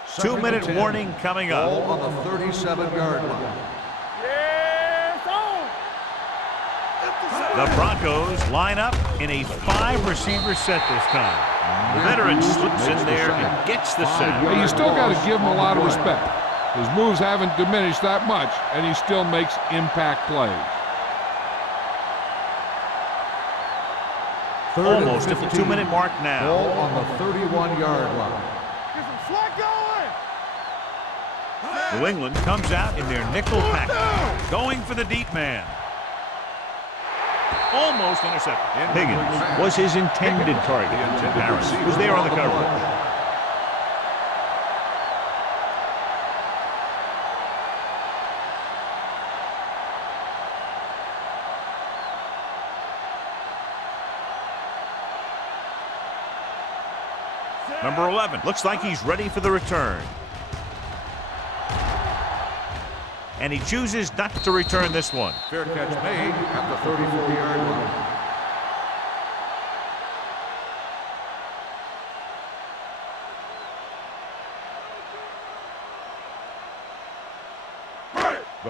2-minute warning coming up. Ball on the 37-yard line. Yes, on. The Broncos line up in a 5-receiver set this time. The veteran slips in there and gets the sack. Hey, you still got to give him a lot of respect. His moves haven't diminished that much, and he still makes impact plays. Almost at the 2-minute mark now. Ball on the 31-yard line. Get some slack going. New England comes out in their nickel package, going for the deep man. Almost intercepted. Higgins was his intended target. Harris was there on the coverage. Number 11 looks like he's ready for the return. And he chooses not to return this one. Fair catch made at the 34-yard line.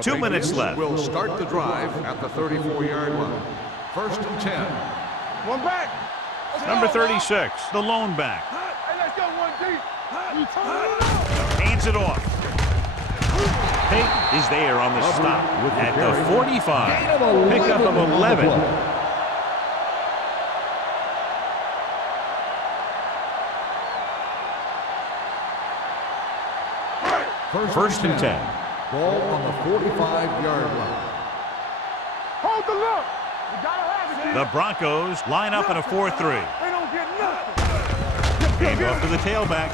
2 minutes left. Will start the drive at the 34-yard line. 1st and 10. One back. Number 36, the lone back. Hey, let's go one deep. Hands it off. Tate is there on the stop at the 45. Pickup of 11. First and 10. Ball on the 45-yard line. Hold the look. You gotta have it, kid. The Broncos line up in a 4-3. They don't get nothing. Hand off to the tailback.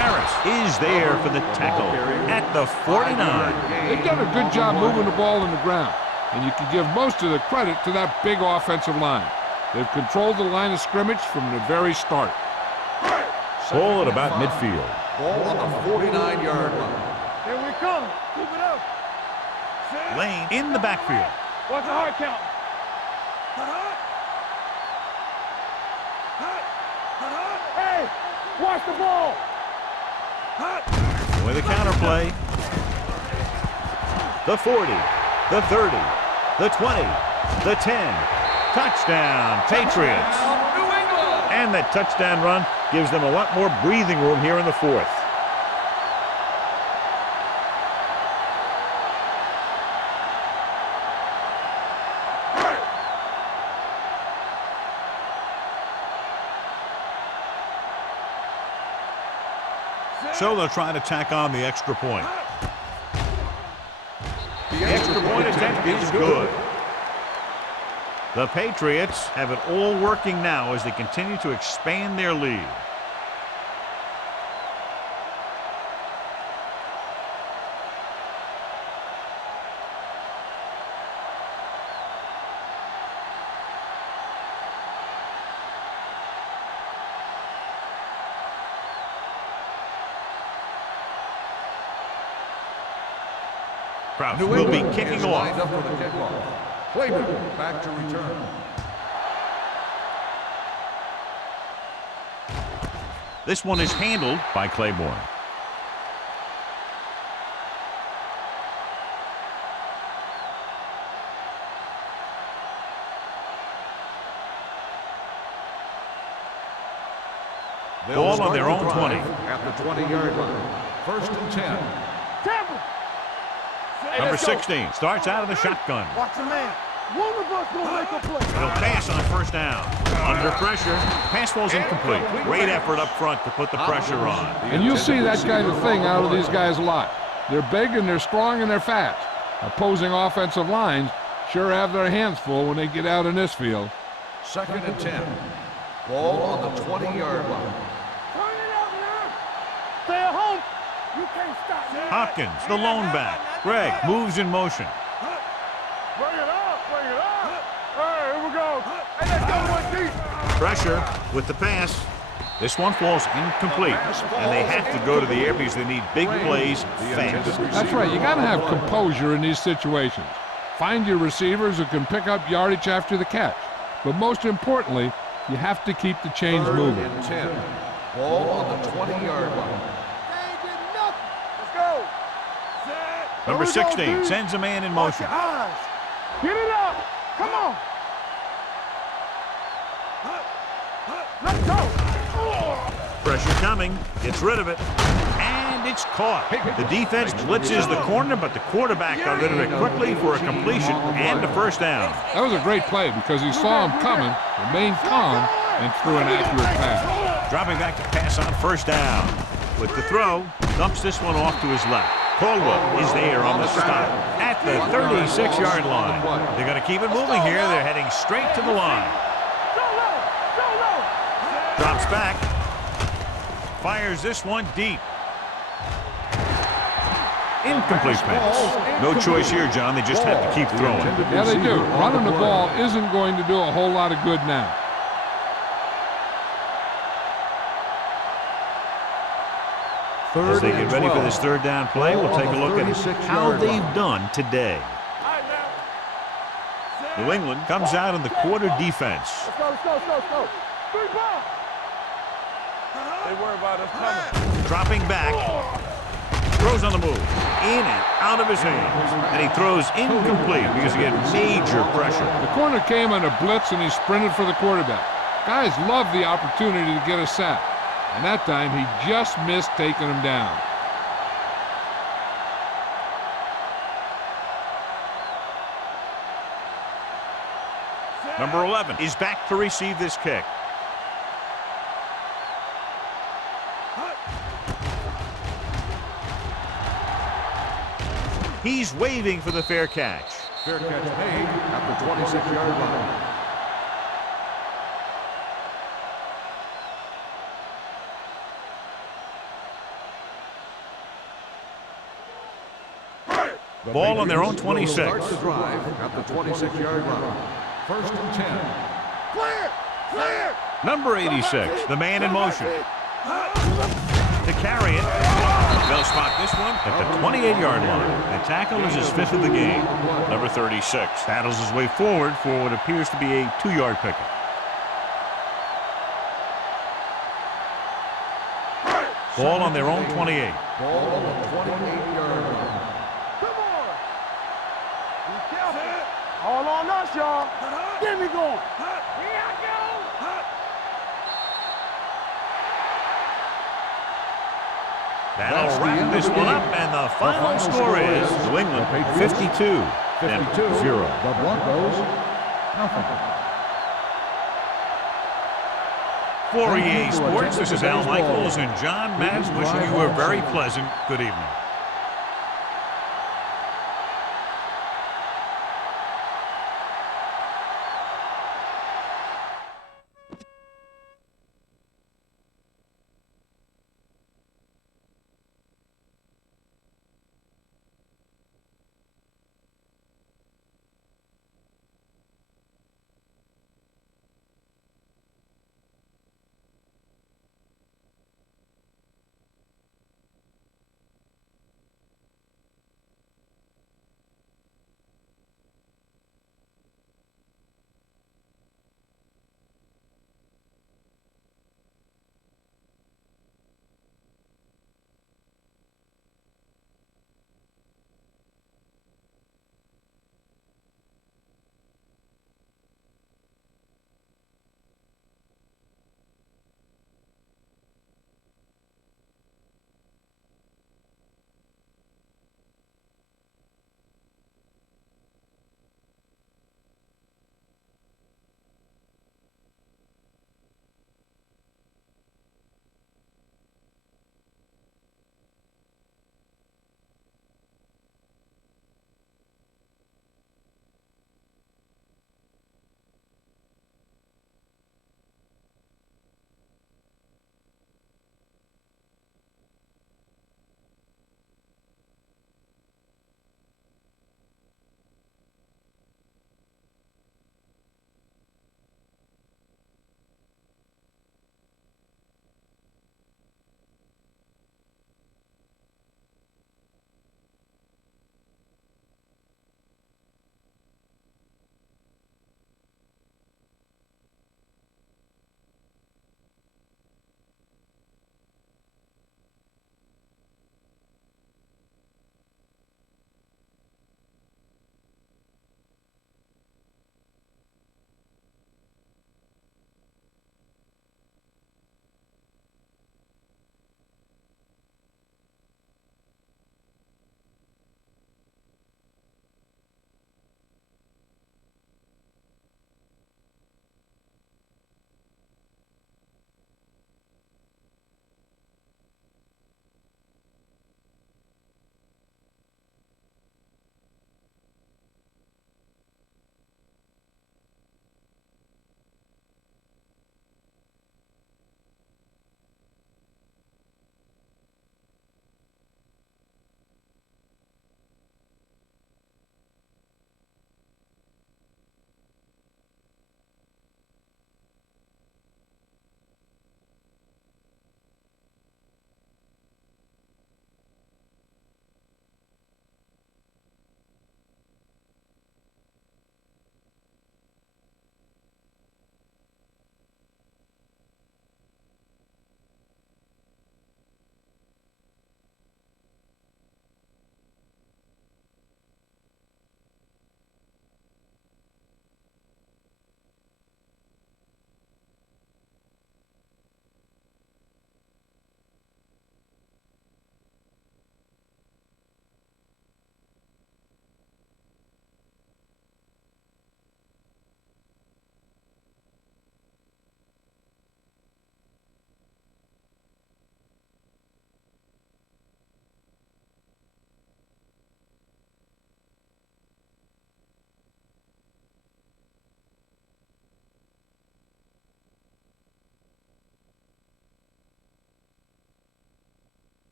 Harris is there for the tackle at the 49. They've done a good job moving the ball in the ground, and you can give most of the credit to that big offensive line. They've controlled the line of scrimmage from the very start. Ball at about midfield. Ball on the 49-yard line. Here we come. Keep it up. Lane in the backfield. Watch the hard count. Hey, watch the ball. With a counterplay. The 40, the 30, the 20, the 10. Touchdown, Patriots. And that touchdown run gives them a lot more breathing room here in the 4th. So they'll try to tack on the extra point. The extra point attempt is good. The Patriots have it all working now as they continue to expand their lead. Krause will be kicking off. Up for the kickoff. Claiborne back to return. This one is handled by Claiborne. Ball on their own 20. At the 20-yard line. First and 10. Number 16 starts out of the shotgun. Watch the man. One of us gonna make a play. He'll pass on first down. Under pressure. Pass falls incomplete. Great effort up front to put the pressure on. And you'll see that kind of thing out of these guys a lot. They're big and they're strong and they're fast. Opposing offensive lines sure have their hands full when they get out in this field. Second and 10. Ball on the 20-yard line. Turn it up, man. Stay at home. You can't stop me. Hopkins, the lone back. Greg moves in motion. Bring it up, bring it up. Hey, here we go. Hey, let's go one deep. Pressure with the pass. This one falls incomplete, and they have to go to the air because they need big plays fast. That's right. You got to have composure in these situations. Find your receivers who can pick up yardage after the catch. But most importantly, you have to keep the chains moving. Third and 10. Ball on the 20-yard line. Let's go. Number 16 sends a man in motion. Eyes. Get it up. Come on. Let's go. Pressure coming. Gets rid of it. And it's caught. The defense blitzes the corner, but the quarterback got rid of it quickly for a completion and a first down. That was a great play because he saw him coming, remained calm, and threw an accurate pass. Dropping back to pass on first down. With the throw, dumps this one off to his left. Caldwell is there on the stop at the 36-yard line. They're going to keep it moving here. They're heading straight to the line. Drops back. Fires this one deep. Incomplete pass. No choice here, John. They just have to keep throwing. Yeah, they do. Running the ball isn't going to do a whole lot of good now. As they get ready for this third down play, we'll take a look at how they've done today. New England comes out in the quarter defense. Let's go. Three ball. They worry about us coming. Dropping back. Throws on the move. In and out of his hands. And he throws incomplete because he had major pressure. The corner came on a blitz and he sprinted for the quarterback. Guys love the opportunity to get a sack. And that time he just missed taking him down. Number 11 is back to receive this kick. He's waving for the fair catch. Fair catch made at the 26-yard line. Ball on their own 26. Starts the drive at the 26-yard line. First and 10. Clear. Number 86, the man in motion. To carry it. They'll spot this one at the 28-yard line. The tackle is his fifth of the game. Number 36 battles his way forward for what appears to be a 2-yard pickup. Ball on their own 28. Ball on the 28-yard line. All on us, y'all. Get me going. Here I go. That'll wrap this one up, and the final score is New England 52-0. The Broncos, nothing. For EA Sports, this is Al Michaels and John Madden wishing you a very pleasant good evening.